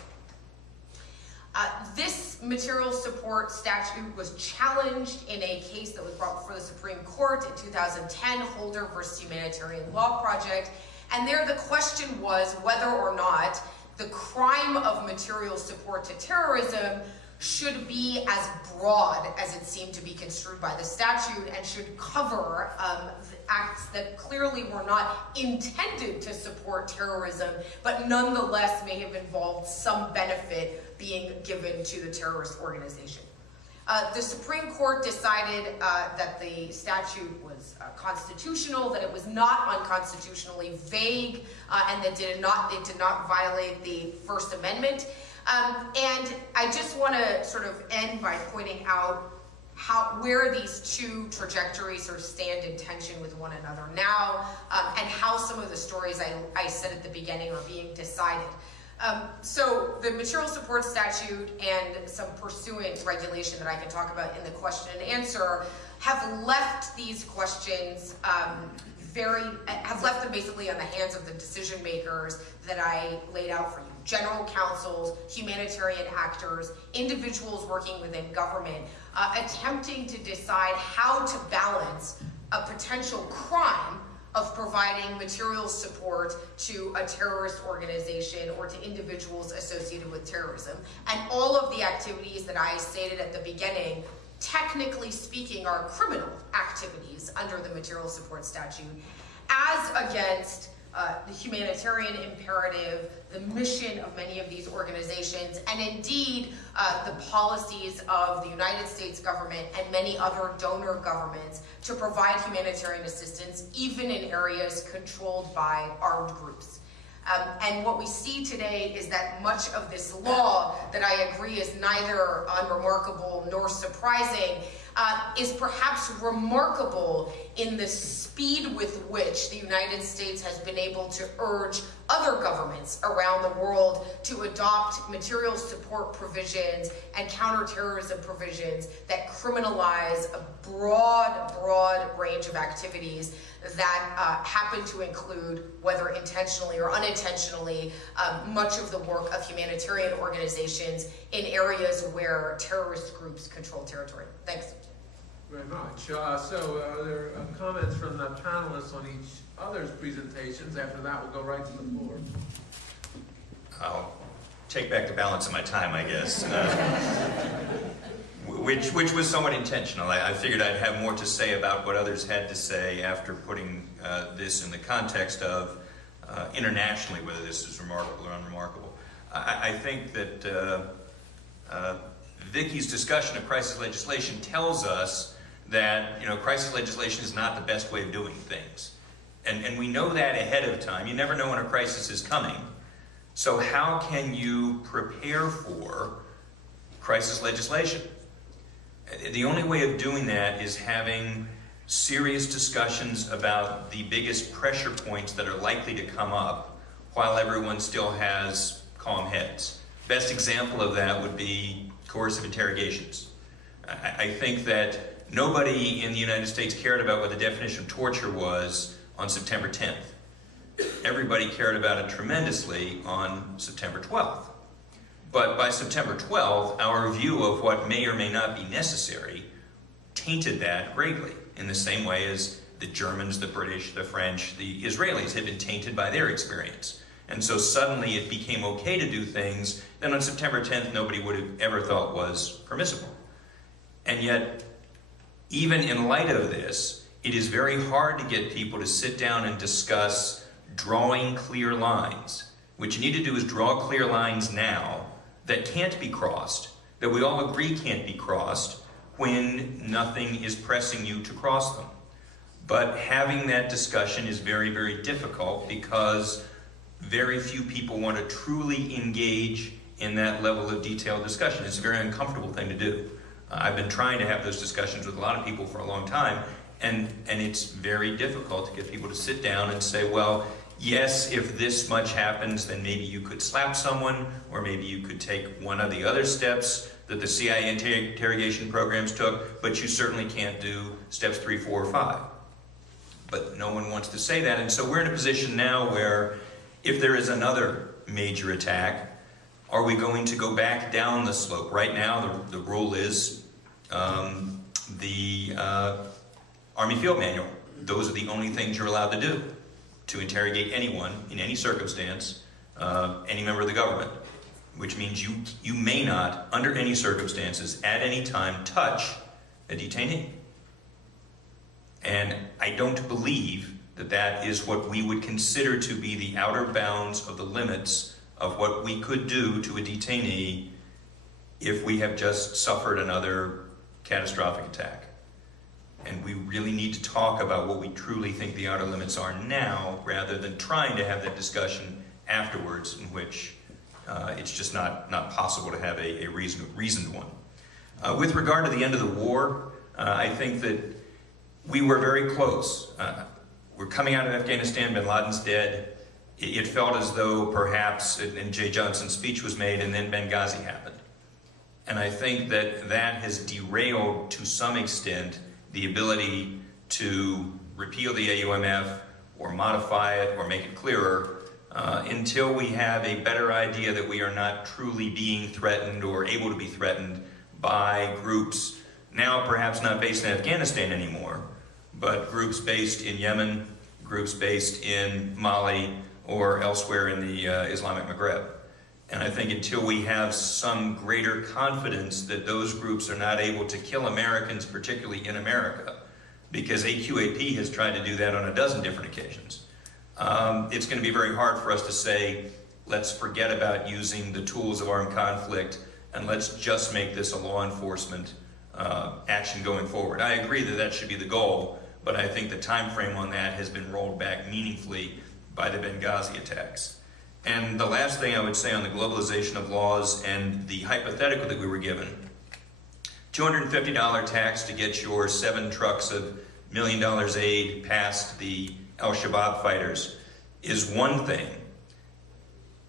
This material support statute was challenged in a case that was brought before the Supreme Court in 2010, Holder versus Humanitarian Law Project, and there the question was whether or not the crime of material support to terrorism should be as broad as it seemed to be construed by the statute and should cover acts that clearly were not intended to support terrorism, but nonetheless may have involved some benefit being given to the terrorist organization. The Supreme Court decided that the statute was constitutional, that it was not unconstitutionally vague, and that it did not violate the First Amendment. And I just want to sort of end by pointing out where these two trajectories sort of stand in tension with one another now, and how some of the stories I said at the beginning are being decided. So the material support statute and some pursuant regulation that I can talk about in the question and answer have left these questions have left them basically on the hands of the decision makers that I laid out for you. General counsels, humanitarian actors, individuals working within government, attempting to decide how to balance a potential crime of providing material support to a terrorist organization or to individuals associated with terrorism. And all of the activities that I stated at the beginning, technically speaking, are criminal activities under the material support statute, as against the humanitarian imperative, the mission of many of these organizations, and indeed the policies of the United States government and many other donor governments to provide humanitarian assistance, even in areas controlled by armed groups. And what we see today is that much of this law, that I agree is neither unremarkable nor surprising, is perhaps remarkable in the speed with which the United States has been able to urge other governments around the world to adopt material support provisions and counterterrorism provisions that criminalize a broad range of activities that happen to include, whether intentionally or unintentionally, much of the work of humanitarian organizations in areas where terrorist groups control territory. Thanks. very much. So there are comments from the panelists on each other's presentations. After that, we'll go right to the floor. I'll take back the balance of my time, I guess, which was somewhat intentional. I figured I'd have more to say about what others had to say after putting this in the context of internationally, whether this is remarkable or unremarkable. I think that Vicki's discussion of crisis legislation tells us that crisis legislation is not the best way of doing things. And we know that ahead of time. You never know when a crisis is coming. So how can you prepare for crisis legislation? The only way of doing that is having serious discussions about the biggest pressure points that are likely to come up while everyone still has calm heads. Best example of that would be coercive interrogations. I think that nobody in the United States cared about what the definition of torture was on September 10th. Everybody cared about it tremendously on September 12th. But by September 12th, our view of what may or may not be necessary tainted that greatly, in the same way as the Germans, the British, the French, the Israelis had been tainted by their experience. And so suddenly it became okay to do things that on September 10th nobody would have ever thought was permissible. And yet, even in light of this, it is very hard to get people to sit down and discuss drawing clear lines. What you need to do is draw clear lines now that can't be crossed, that we all agree can't be crossed, when nothing is pressing you to cross them. But having that discussion is very, very difficult because very few people want to truly engage in that level of detailed discussion. It's a very uncomfortable thing to do. I've been trying to have those discussions with a lot of people for a long time, and it's very difficult to get people to sit down and say, well, yes, if this much happens, then maybe you could slap someone, or maybe you could take one of the other steps that the CIA interrogation programs took, but you certainly can't do steps 3, 4, or 5. But no one wants to say that, and so we're in a position now where if there is another major attack, are we going to go back down the slope? Right now, the rule is the Army Field Manual. Those are the only things you're allowed to do, to interrogate anyone in any circumstance, any member of the government, which means you may not, under any circumstances, at any time, touch a detainee. And I don't believe that that is what we would consider to be the outer bounds of the limits of what we could do to a detainee if we have just suffered another catastrophic attack. And we really need to talk about what we truly think the outer limits are now, rather than trying to have that discussion afterwards, in which it's just not possible to have a reasoned one. With regard to the end of the war, I think that we were very close. We're coming out of Afghanistan, bin Laden's dead. It felt as though perhaps, and Jay Johnson's speech was made, and then Benghazi happened. And I think that that has derailed, to some extent, the ability to repeal the AUMF, or modify it, or make it clearer, until we have a better idea that we are not truly being threatened or able to be threatened by groups, now perhaps not based in Afghanistan anymore, but groups based in Yemen, groups based in Mali, or elsewhere in the Islamic Maghreb. And I think until we have some greater confidence that those groups are not able to kill Americans, particularly in America, because AQAP has tried to do that on a dozen different occasions, it's going to be very hard for us to say, let's forget about using the tools of armed conflict and let's just make this a law enforcement action going forward. I agree that that should be the goal, but I think the time frame on that has been rolled back meaningfully by the Benghazi attacks. And the last thing I would say on the globalization of laws and the hypothetical that we were given, $250 tax to get your 7 trucks of $1 million aid past the Al-Shabaab fighters is one thing.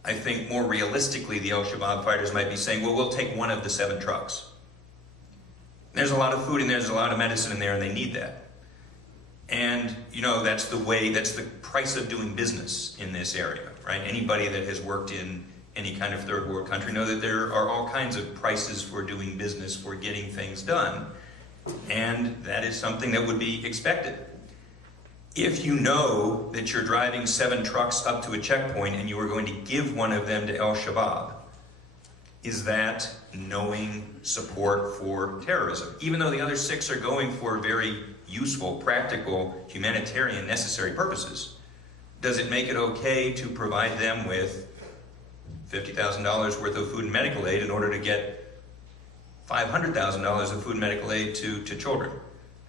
I think more realistically, the Al-Shabaab fighters might be saying, well, we'll take one of the 7 trucks. There's a lot of food in there, there's a lot of medicine in there, and they need that. And, you know, that's the price of doing business in this area, right? Anybody that has worked in any kind of third world country know that there are all kinds of prices for doing business, for getting things done. And that is something that would be expected. If you know that you're driving 7 trucks up to a checkpoint and you are going to give one of them to Al-Shabaab, is that knowing support for terrorism? Even though the other 6 are going for very useful, practical, humanitarian, necessary purposes, does it make it okay to provide them with $50,000 worth of food and medical aid in order to get $500,000 of food and medical aid to children?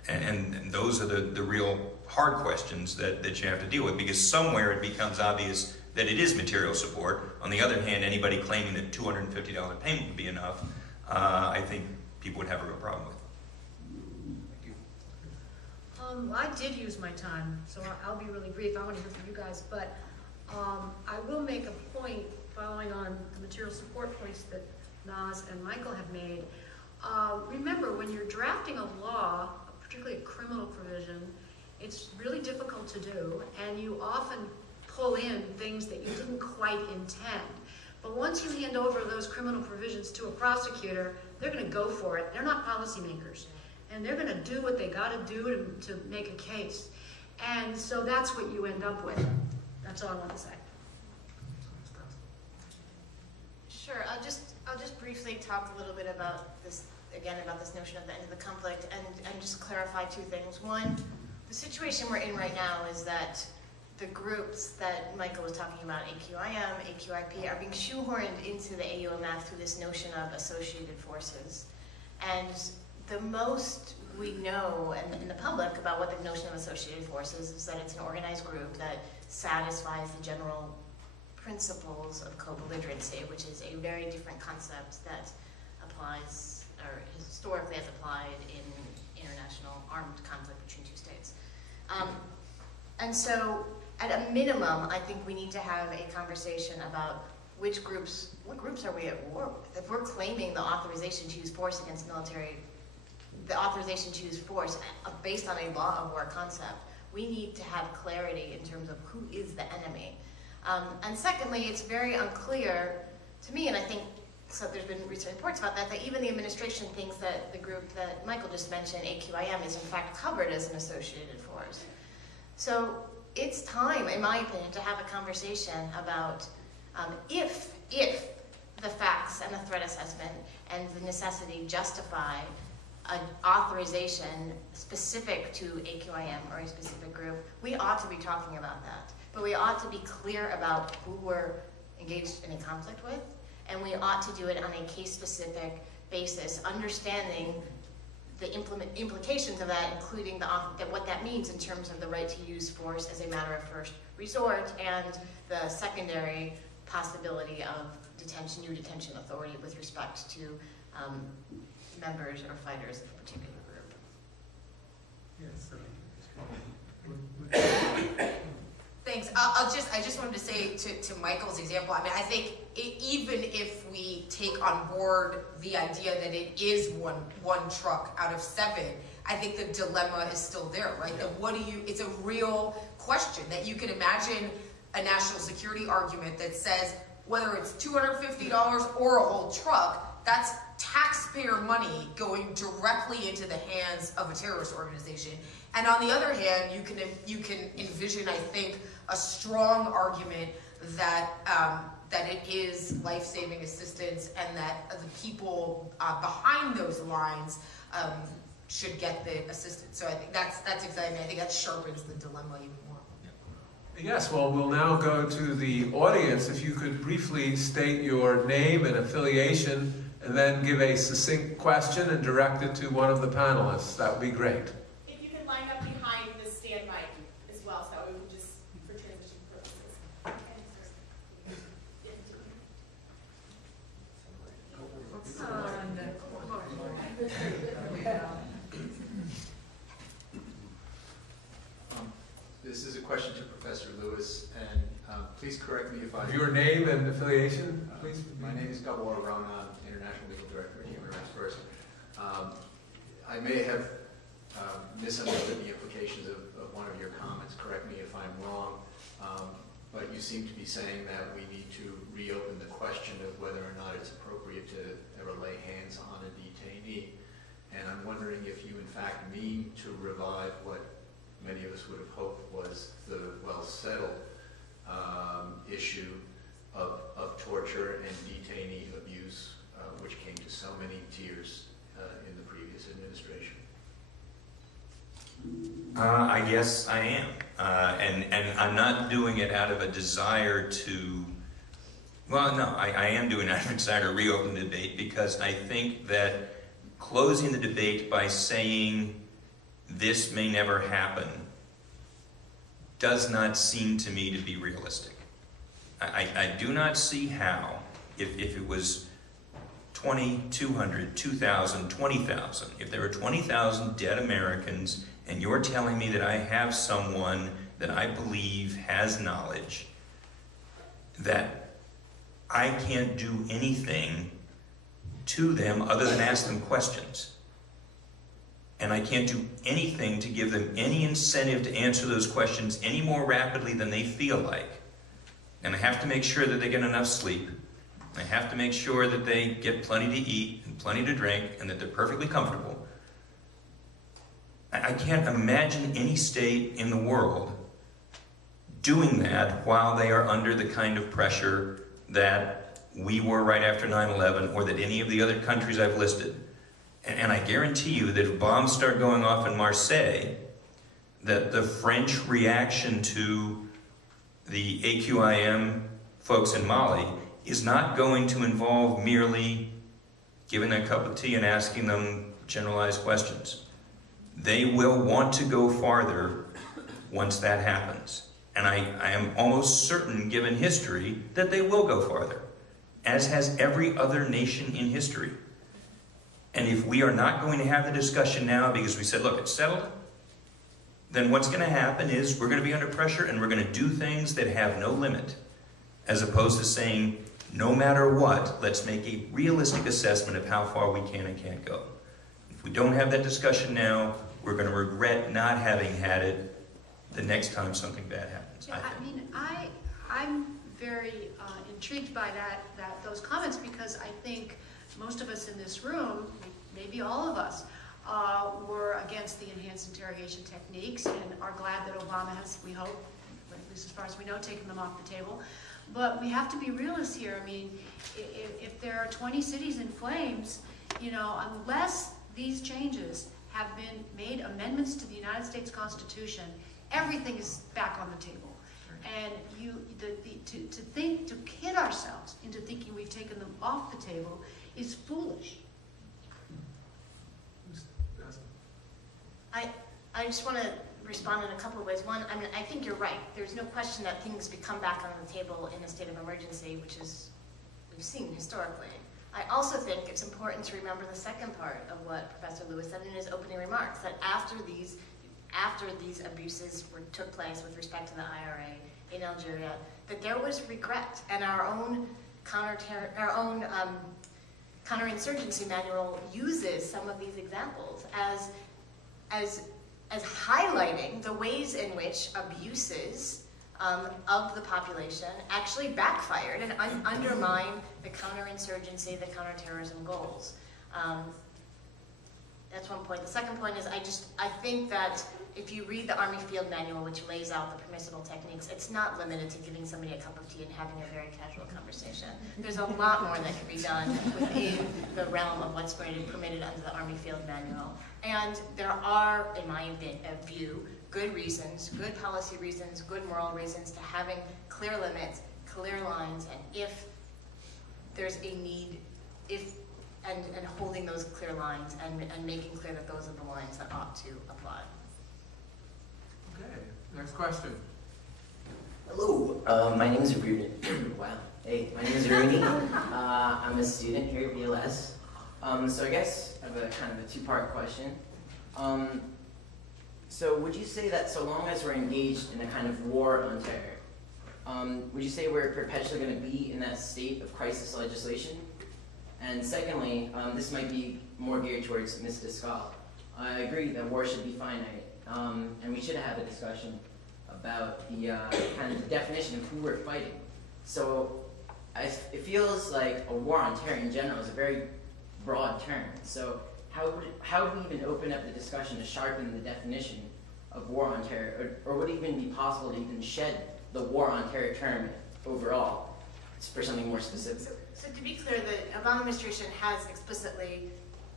And those are the real hard questions that you have to deal with, because somewhere it becomes obvious that it is material support. On the other hand, anybody claiming that $250 payment would be enough, I think people would have a real problem with. Thank you. I did use my time, so I'll be really brief. I want to hear from you guys, but I will make a point following on the material support points that Naz and Michael have made. Remember, when you're drafting a law, particularly a criminal provision, it's really difficult to do, and you often pull in things that you didn't quite intend. But once you hand over those criminal provisions to a prosecutor, they're going to go for it. They're not policymakers, and they're going to do what they got to do to make a case. And so that's what you end up with. That's all I want to say. Sure, I'll just briefly talk a little bit about this, again, about this notion of the end of the conflict, and just clarify 2 things. One, the situation we're in right now is that the groups that Michael was talking about, AQIM, AQIP, are being shoehorned into the AUMF through this notion of associated forces. And the most we know in the public about what the notion of associated forces is that it's an organized group that satisfies the general principles of co-belligerency, which is a very different concept that applies, or historically has applied in international armed conflict between 2 states. And so, at a minimum, I think we need to have a conversation about what groups are we at war with? If we're claiming the authorization to use force against military, the authorization to use force based on a law of war concept, we need to have clarity in terms of who is the enemy. And secondly, it's very unclear to me, and I think so there's been recent reports about that even the administration thinks that the group that Michael just mentioned, AQIM, is in fact covered as an associated force. So it's time, in my opinion, to have a conversation about if the facts and the threat assessment and the necessity justify an authorization specific to AQIM or a specific group, we ought to be talking about that. But we ought to be clear about who we're engaged in a conflict with, and we ought to do it on a case-specific basis, understanding the implications of that, including what that means in terms of the right to use force as a matter of first resort, and the secondary possibility of detention, new detention authority with respect to members or fighters of a particular group. Yes. Thanks. I just wanted to say to Michael's example, I mean, I think even if we take on board the idea that it is one truck out of 7, I think the dilemma is still there, right? Yeah. That it's a real question that you can imagine a national security argument that says whether it's $250 or a whole truck, that's taxpayer money going directly into the hands of a terrorist organization. And on the other hand, you can envision, I think, a strong argument that that it is life-saving assistance and that the people behind those lines should get the assistance. So I think that's exciting. I think that sharpens the dilemma even more. Yes, well, we'll now go to the audience. If you could briefly state your name and affiliation, and then give a succinct question and direct it to one of the panelists, that would be great. If you could line up behind the stand mic as well, so we can just, for transition purposes. This is a question to Professor Lewis, and please correct me if I... Your name and affiliation, please. My name is Gabor Rona, International Legal Director at Human Rights First. I may have misunderstood the implications of one of your comments. Correct me if I'm wrong, but you seem to be saying that we need to reopen the question of whether or not it's appropriate to ever lay hands on a detainee. And I'm wondering if you in fact mean to revive what many of us would have hoped was the well-settled issue of torture and detainee abuse, which came to so many tears in the previous administration. I guess I am. And I'm not doing it out of a desire to, well, no, I am doing it out of a desire to reopen the debate, because I think that closing the debate by saying this may never happen does not seem to me to be realistic. I do not see how, if it was 20, 200, 2,000, 20,000, if there were 20,000 dead Americans and you're telling me that I have someone that I believe has knowledge, that I can't do anything to them other than ask them questions. And I can't do anything to give them any incentive to answer those questions any more rapidly than they feel like. And I have to make sure that they get enough sleep. I have to make sure that they get plenty to eat and plenty to drink and that they're perfectly comfortable. I can't imagine any state in the world doing that while they are under the kind of pressure that we were right after 9/11, or that any of the other countries I've listed. And I guarantee you that if bombs start going off in Marseille, that the French reaction to the AQIM folks in Mali is not going to involve merely giving them a cup of tea and asking them generalized questions. They will want to go farther once that happens. And I am almost certain, given history, that they will go farther, as has every other nation in history. And if we are not going to have the discussion now because we said, look, it's settled, then what's going to happen is we're going to be under pressure and we're going to do things that have no limit, as opposed to saying, no matter what, let's make a realistic assessment of how far we can and can't go. If we don't have that discussion now, we're going to regret not having had it the next time something bad happens. Yeah, I mean, I'm very intrigued by those comments, because I think most of us in this room, maybe all of us, were against the enhanced interrogation techniques and are glad that Obama has, we hope, at least as far as we know, taken them off the table. But we have to be realists here. I mean, if there are 20 cities in flames, you know, unless these changes have been made amendments to the United States Constitution, everything is back on the table. And to kid ourselves into thinking we've taken them off the table is foolish. I just want to respond in a couple of ways. One, I mean, I think you're right. There's no question that things become back on the table in a state of emergency, which is we've seen historically. I also think it's important to remember the second part of what Professor Lewis said in his opening remarks, that after these abuses took place with respect to the IRA in Algeria, that there was regret, and our own counterinsurgency manual uses some of these examples as highlighting the ways in which abuses of the population actually backfired and undermined the counterinsurgency, the counterterrorism goals. That's one point. The second point is I think that if you read the Army Field Manual, which lays out the permissible techniques, it's not limited to giving somebody a cup of tea and having a very casual conversation. There's a lot more that can be done within the realm of what's permitted under the Army Field Manual. And there are, in my view, good reasons, good policy reasons, good moral reasons to having clear limits, clear lines, and if there's a need, and holding those clear lines and making clear that those are the lines that ought to apply. Okay, next question. Hello, my name is Rudy. Wow. Hey, my name is Rudy. I'm a student here at VLS. So I guess I have a kind of a two-part question. So would you say that so long as we're engaged in a kind of war on terror, would you say we're perpetually going to be in that state of crisis legislation? And secondly, this might be more geared towards Ms. Daskal. I agree that war should be finite, and we should have a discussion about the kind of the definition of who we're fighting. So it feels like a war on terror in general is a very broad term. So how would we even open up the discussion to sharpen the definition of war on terror, or would it even be possible to even shed the war on terror term overall for something more specific? So to be clear, the Obama administration has explicitly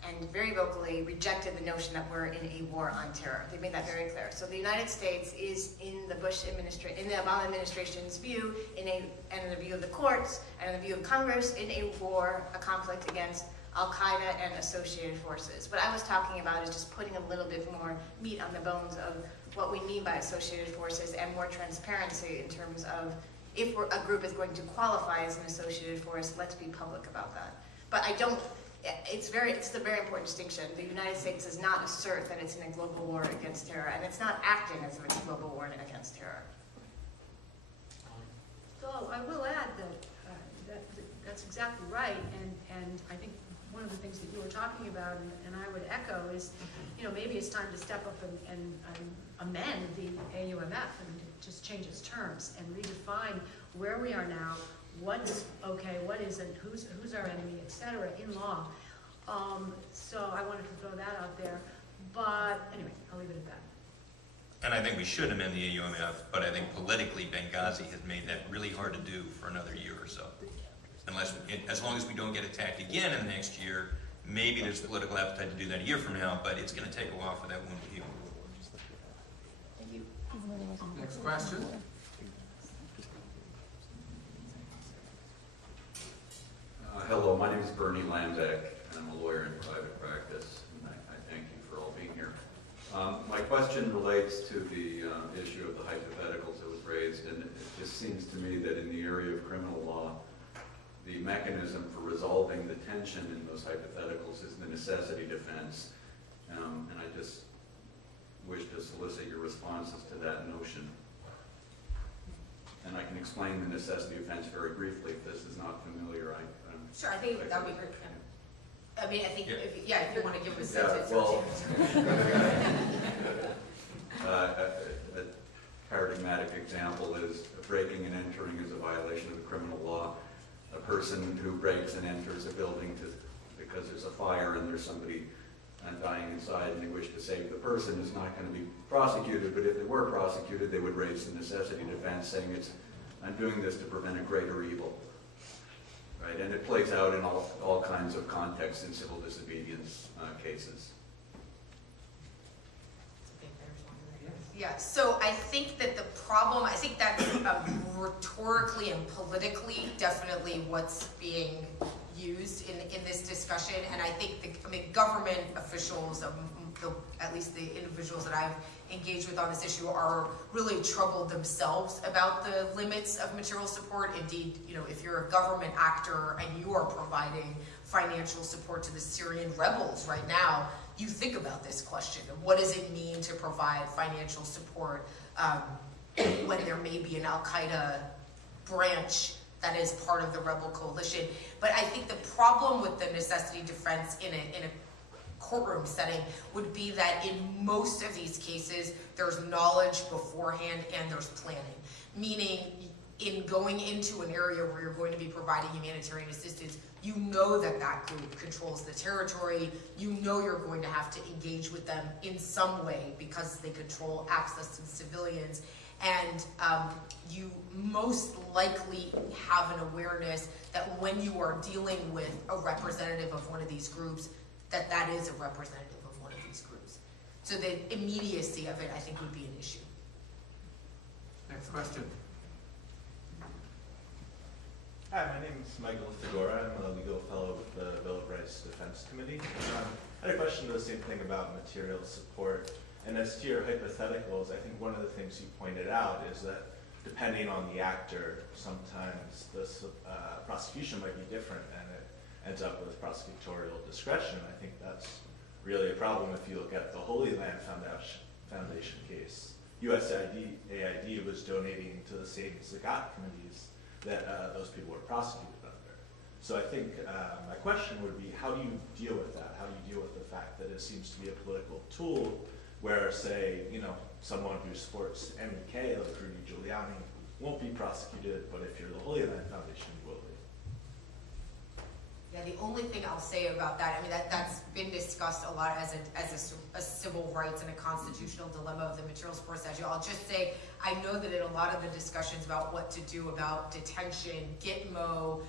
and very vocally rejected the notion that we're in a war on terror. They made that very clear. So the United States is in the Obama administration's view, and in the view of the courts, and in the view of Congress, in a war, a conflict against Al-Qaeda and associated forces. What I was talking about is just putting a little bit more meat on the bones of what we mean by associated forces and more transparency in terms of if a group is going to qualify as an associated force, let's be public about that. But it's a very important distinction. The United States does not assert that it's in a global war against terror, and it's not acting as if it's a global war against terror. So I will add that that's exactly right, and I think one of the things that you were talking about, and I would echo, is maybe it's time to step up and amend the AUMF and just change its terms and redefine where we are now, what is okay, what isn't, who's our enemy, etc. in law. So I wanted to throw that out there, but anyway, I'll leave it at that. And I think we should amend the AUMF, but I think politically Benghazi has made that really hard to do for another year or so. As long as we don't get attacked again in the next year, maybe there's political appetite to do that a year from now, but it's going to take a while for that wound to heal. Thank you. Next question. Hello, my name is Bernie Landeck, and I'm a lawyer in private practice, and I thank you for all being here. My question relates to the issue of the hypotheticals that was raised, and it just seems to me that in the area of criminal law, the mechanism for resolving the tension in those hypotheticals is the necessity defense, and I just wish to solicit your responses to that notion. And I can explain the necessity defense very briefly if this is not familiar. Sure, I think that would be great. I mean, I think, if you want to give a sentence. Well, a paradigmatic example is breaking and entering is a violation of the criminal law. A person who breaks and enters a building because there's a fire and there's somebody dying inside and they wish to save the person is not going to be prosecuted, but if they were prosecuted, they would raise the necessity defense saying I'm doing this to prevent a greater evil. Right? And it plays out in all kinds of contexts in civil disobedience cases. Yeah, so I think that the problem, I think that's rhetorically and politically definitely what's being used in this discussion, and I think government officials, at least the individuals that I've engaged with on this issue, are really troubled themselves about the limits of material support. Indeed, if you're a government actor and you are providing financial support to the Syrian rebels right now, you think about this question of what does it mean to provide financial support when there may be an Al-Qaeda branch that is part of the rebel coalition. But I think the problem with the necessity defense in a courtroom setting would be that in most of these cases, there's knowledge beforehand and there's planning. Meaning, in going into an area where you're going to be providing humanitarian assistance, you know that group controls the territory, you know you're going to have to engage with them in some way because they control access to the civilians, and you most likely have an awareness that when you are dealing with a representative of one of these groups, that is a representative of one of these groups. So the immediacy of it, I think, would be an issue. Next question. Hi, my name is Michael Figura. I'm a legal fellow with the Bill of Rights Defense Committee. I had a question to the same thing about material support. And as to your hypotheticals, I think one of the things you pointed out is that depending on the actor, sometimes the prosecution might be different and it ends up with prosecutorial discretion. I think that's really a problem if you look at the Holy Land Foundation case. USAID was donating to the same Zakat committees that those people were prosecuted under. So I think my question would be, how do you deal with that? How do you deal with the fact that it seems to be a political tool where, say, someone who supports MEK, like Rudy Giuliani, won't be prosecuted, but if you're the Holy Land Foundation, you will be? Yeah, the only thing I'll say about that, I mean, that's been discussed a lot as a civil rights and a constitutional dilemma of the material support statute. I'll just say, I know that in a lot of the discussions about what to do about detention, Gitmo,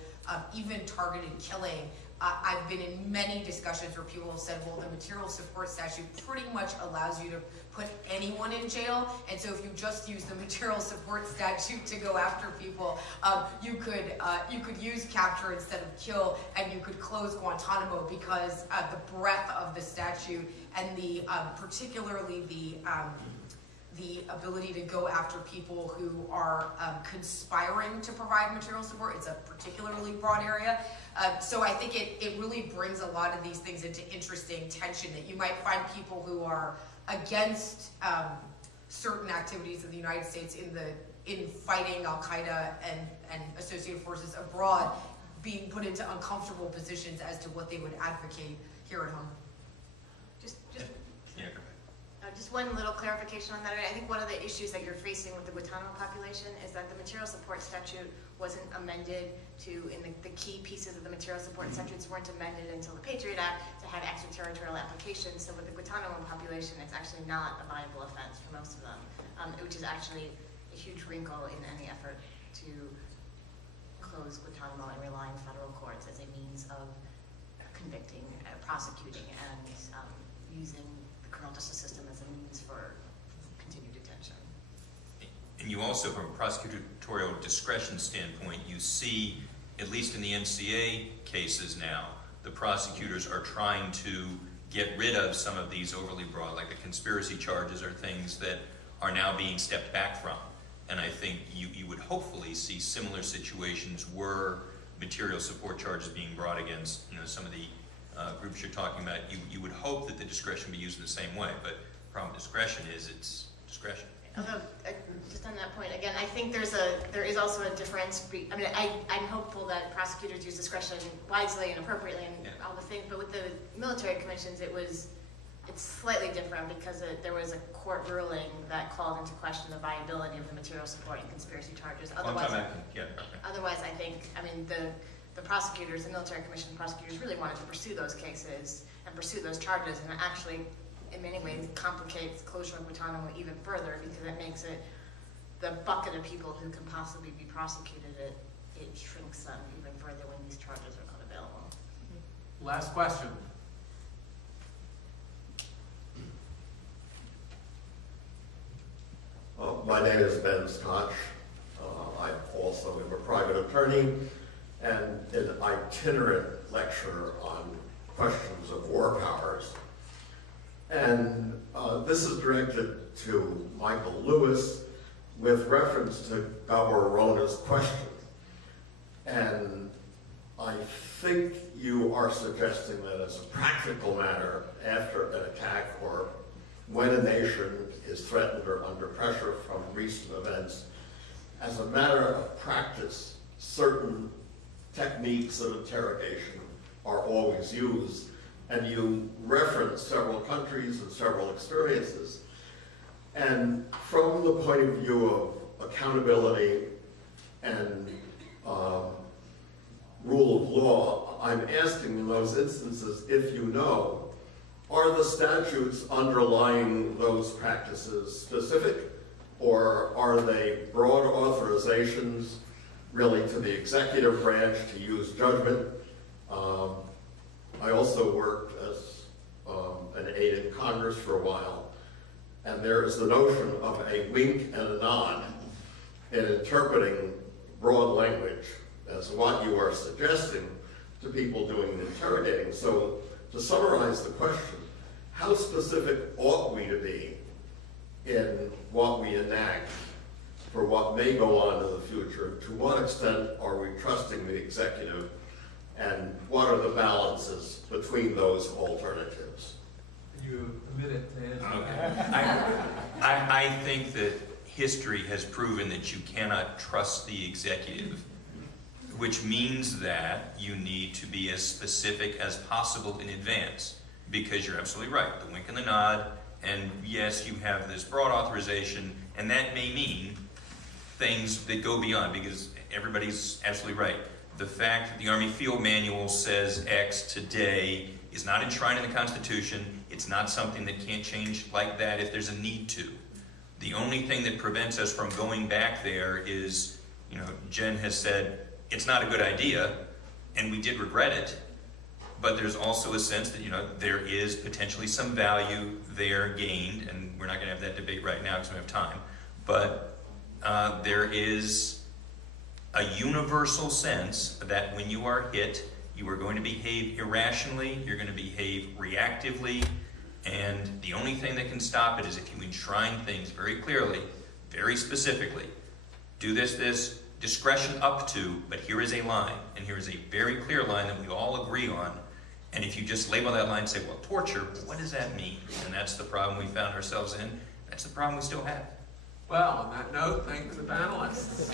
even targeted killing, I've been in many discussions where people have said, well, the material support statute pretty much allows you to put anyone in jail, and so if you just use the material support statute to go after people, you could use capture instead of kill, and you could close Guantanamo because the breadth of the statute and the particularly the ability to go after people who are conspiring to provide material support. It's a particularly broad area. So I think it really brings a lot of these things into interesting tension, that you might find people who are against certain activities of the United States in fighting Al-Qaeda and associated forces abroad being put into uncomfortable positions as to what they would advocate here at home. Just one little clarification on that. I think one of the issues that you're facing with the Guantanamo population is that the material support statute wasn't amended in the key pieces of the material support statutes weren't amended until the Patriot Act to have extraterritorial applications. So with the Guantanamo population, it's actually not a viable offense for most of them, which is actually a huge wrinkle in any effort to close Guantanamo and rely on federal courts as a means of convicting, prosecuting, and using the criminal justice system as a means for continued detention. And you also, from a prosecutorial discretion standpoint, you see, at least in the MCA cases now, the prosecutors are trying to get rid of some of these overly broad, like the conspiracy charges are things that are now being stepped back from. And I think you would hopefully see similar situations were material support charges being brought against some of the groups you're talking about. You would hope that the discretion be used in the same way, but the problem with discretion is it's discretion. Although, just on that point, again, I think there is also a difference. I'm hopeful that prosecutors use discretion wisely and appropriately and all the things, but with the military commissions, it's slightly different because there was a court ruling that called into question the viability of the material support and conspiracy charges. Otherwise, I think, the prosecutors, the military commission prosecutors really wanted to pursue those cases and pursue those charges, and it actually, in many ways, complicates closure of Guantanamo even further because it makes it the bucket of people who can possibly be prosecuted. It shrinks them even further when these charges are not available. Last question. My name is Ben Scotch. I also am a private attorney and an itinerant lecturer on questions of war powers. And this is directed to Michael Lewis with reference to Gabor Rona's question. And I think you are suggesting that as a practical matter, after an attack or when a nation is threatened or under pressure from recent events, as a matter of practice, certain techniques of interrogation are always used. And you reference several countries and several experiences. And from the point of view of accountability and rule of law, I'm asking in those instances, if you know, are the statutes underlying those practices specific, or are they broad authorizations really to the executive branch to use judgment? I also worked as an aide in Congress for a while, and there is the notion of a wink and a nod in interpreting broad language as what you are suggesting to people doing the interrogating. So to summarize the question, how specific ought we to be in what we enact for what may go on in the future? To what extent are we trusting the executive? And what are the balances between those alternatives? You admitted to answer. Okay. I think that history has proven that you cannot trust the executive, which means that you need to be as specific as possible in advance, because you're absolutely right. The wink and the nod, and yes, you have this broad authorization, and that may mean things that go beyond, because everybody's absolutely right. the fact that the Army Field Manual says X today is not enshrined in the Constitution. It's not something that can't change like that if there's a need to. The only thing that prevents us from going back there is, you know, Jen has said, it's not a good idea, and we did regret it, but there's also a sense that, you know, there is potentially some value there gained, and we're not going to have that debate right now because we don't have time, but there is a universal sense that when you are hit, you are going to behave irrationally, you're going to behave reactively, and the only thing that can stop it is if you enshrine things very clearly, very specifically. Do this, discretion up to, but here is a line, and here is a very clear line that we all agree on. And if you just label that line and say, well, torture, what does that mean? And that's the problem we found ourselves in. That's the problem we still have. Well, on that note, thank the panelists.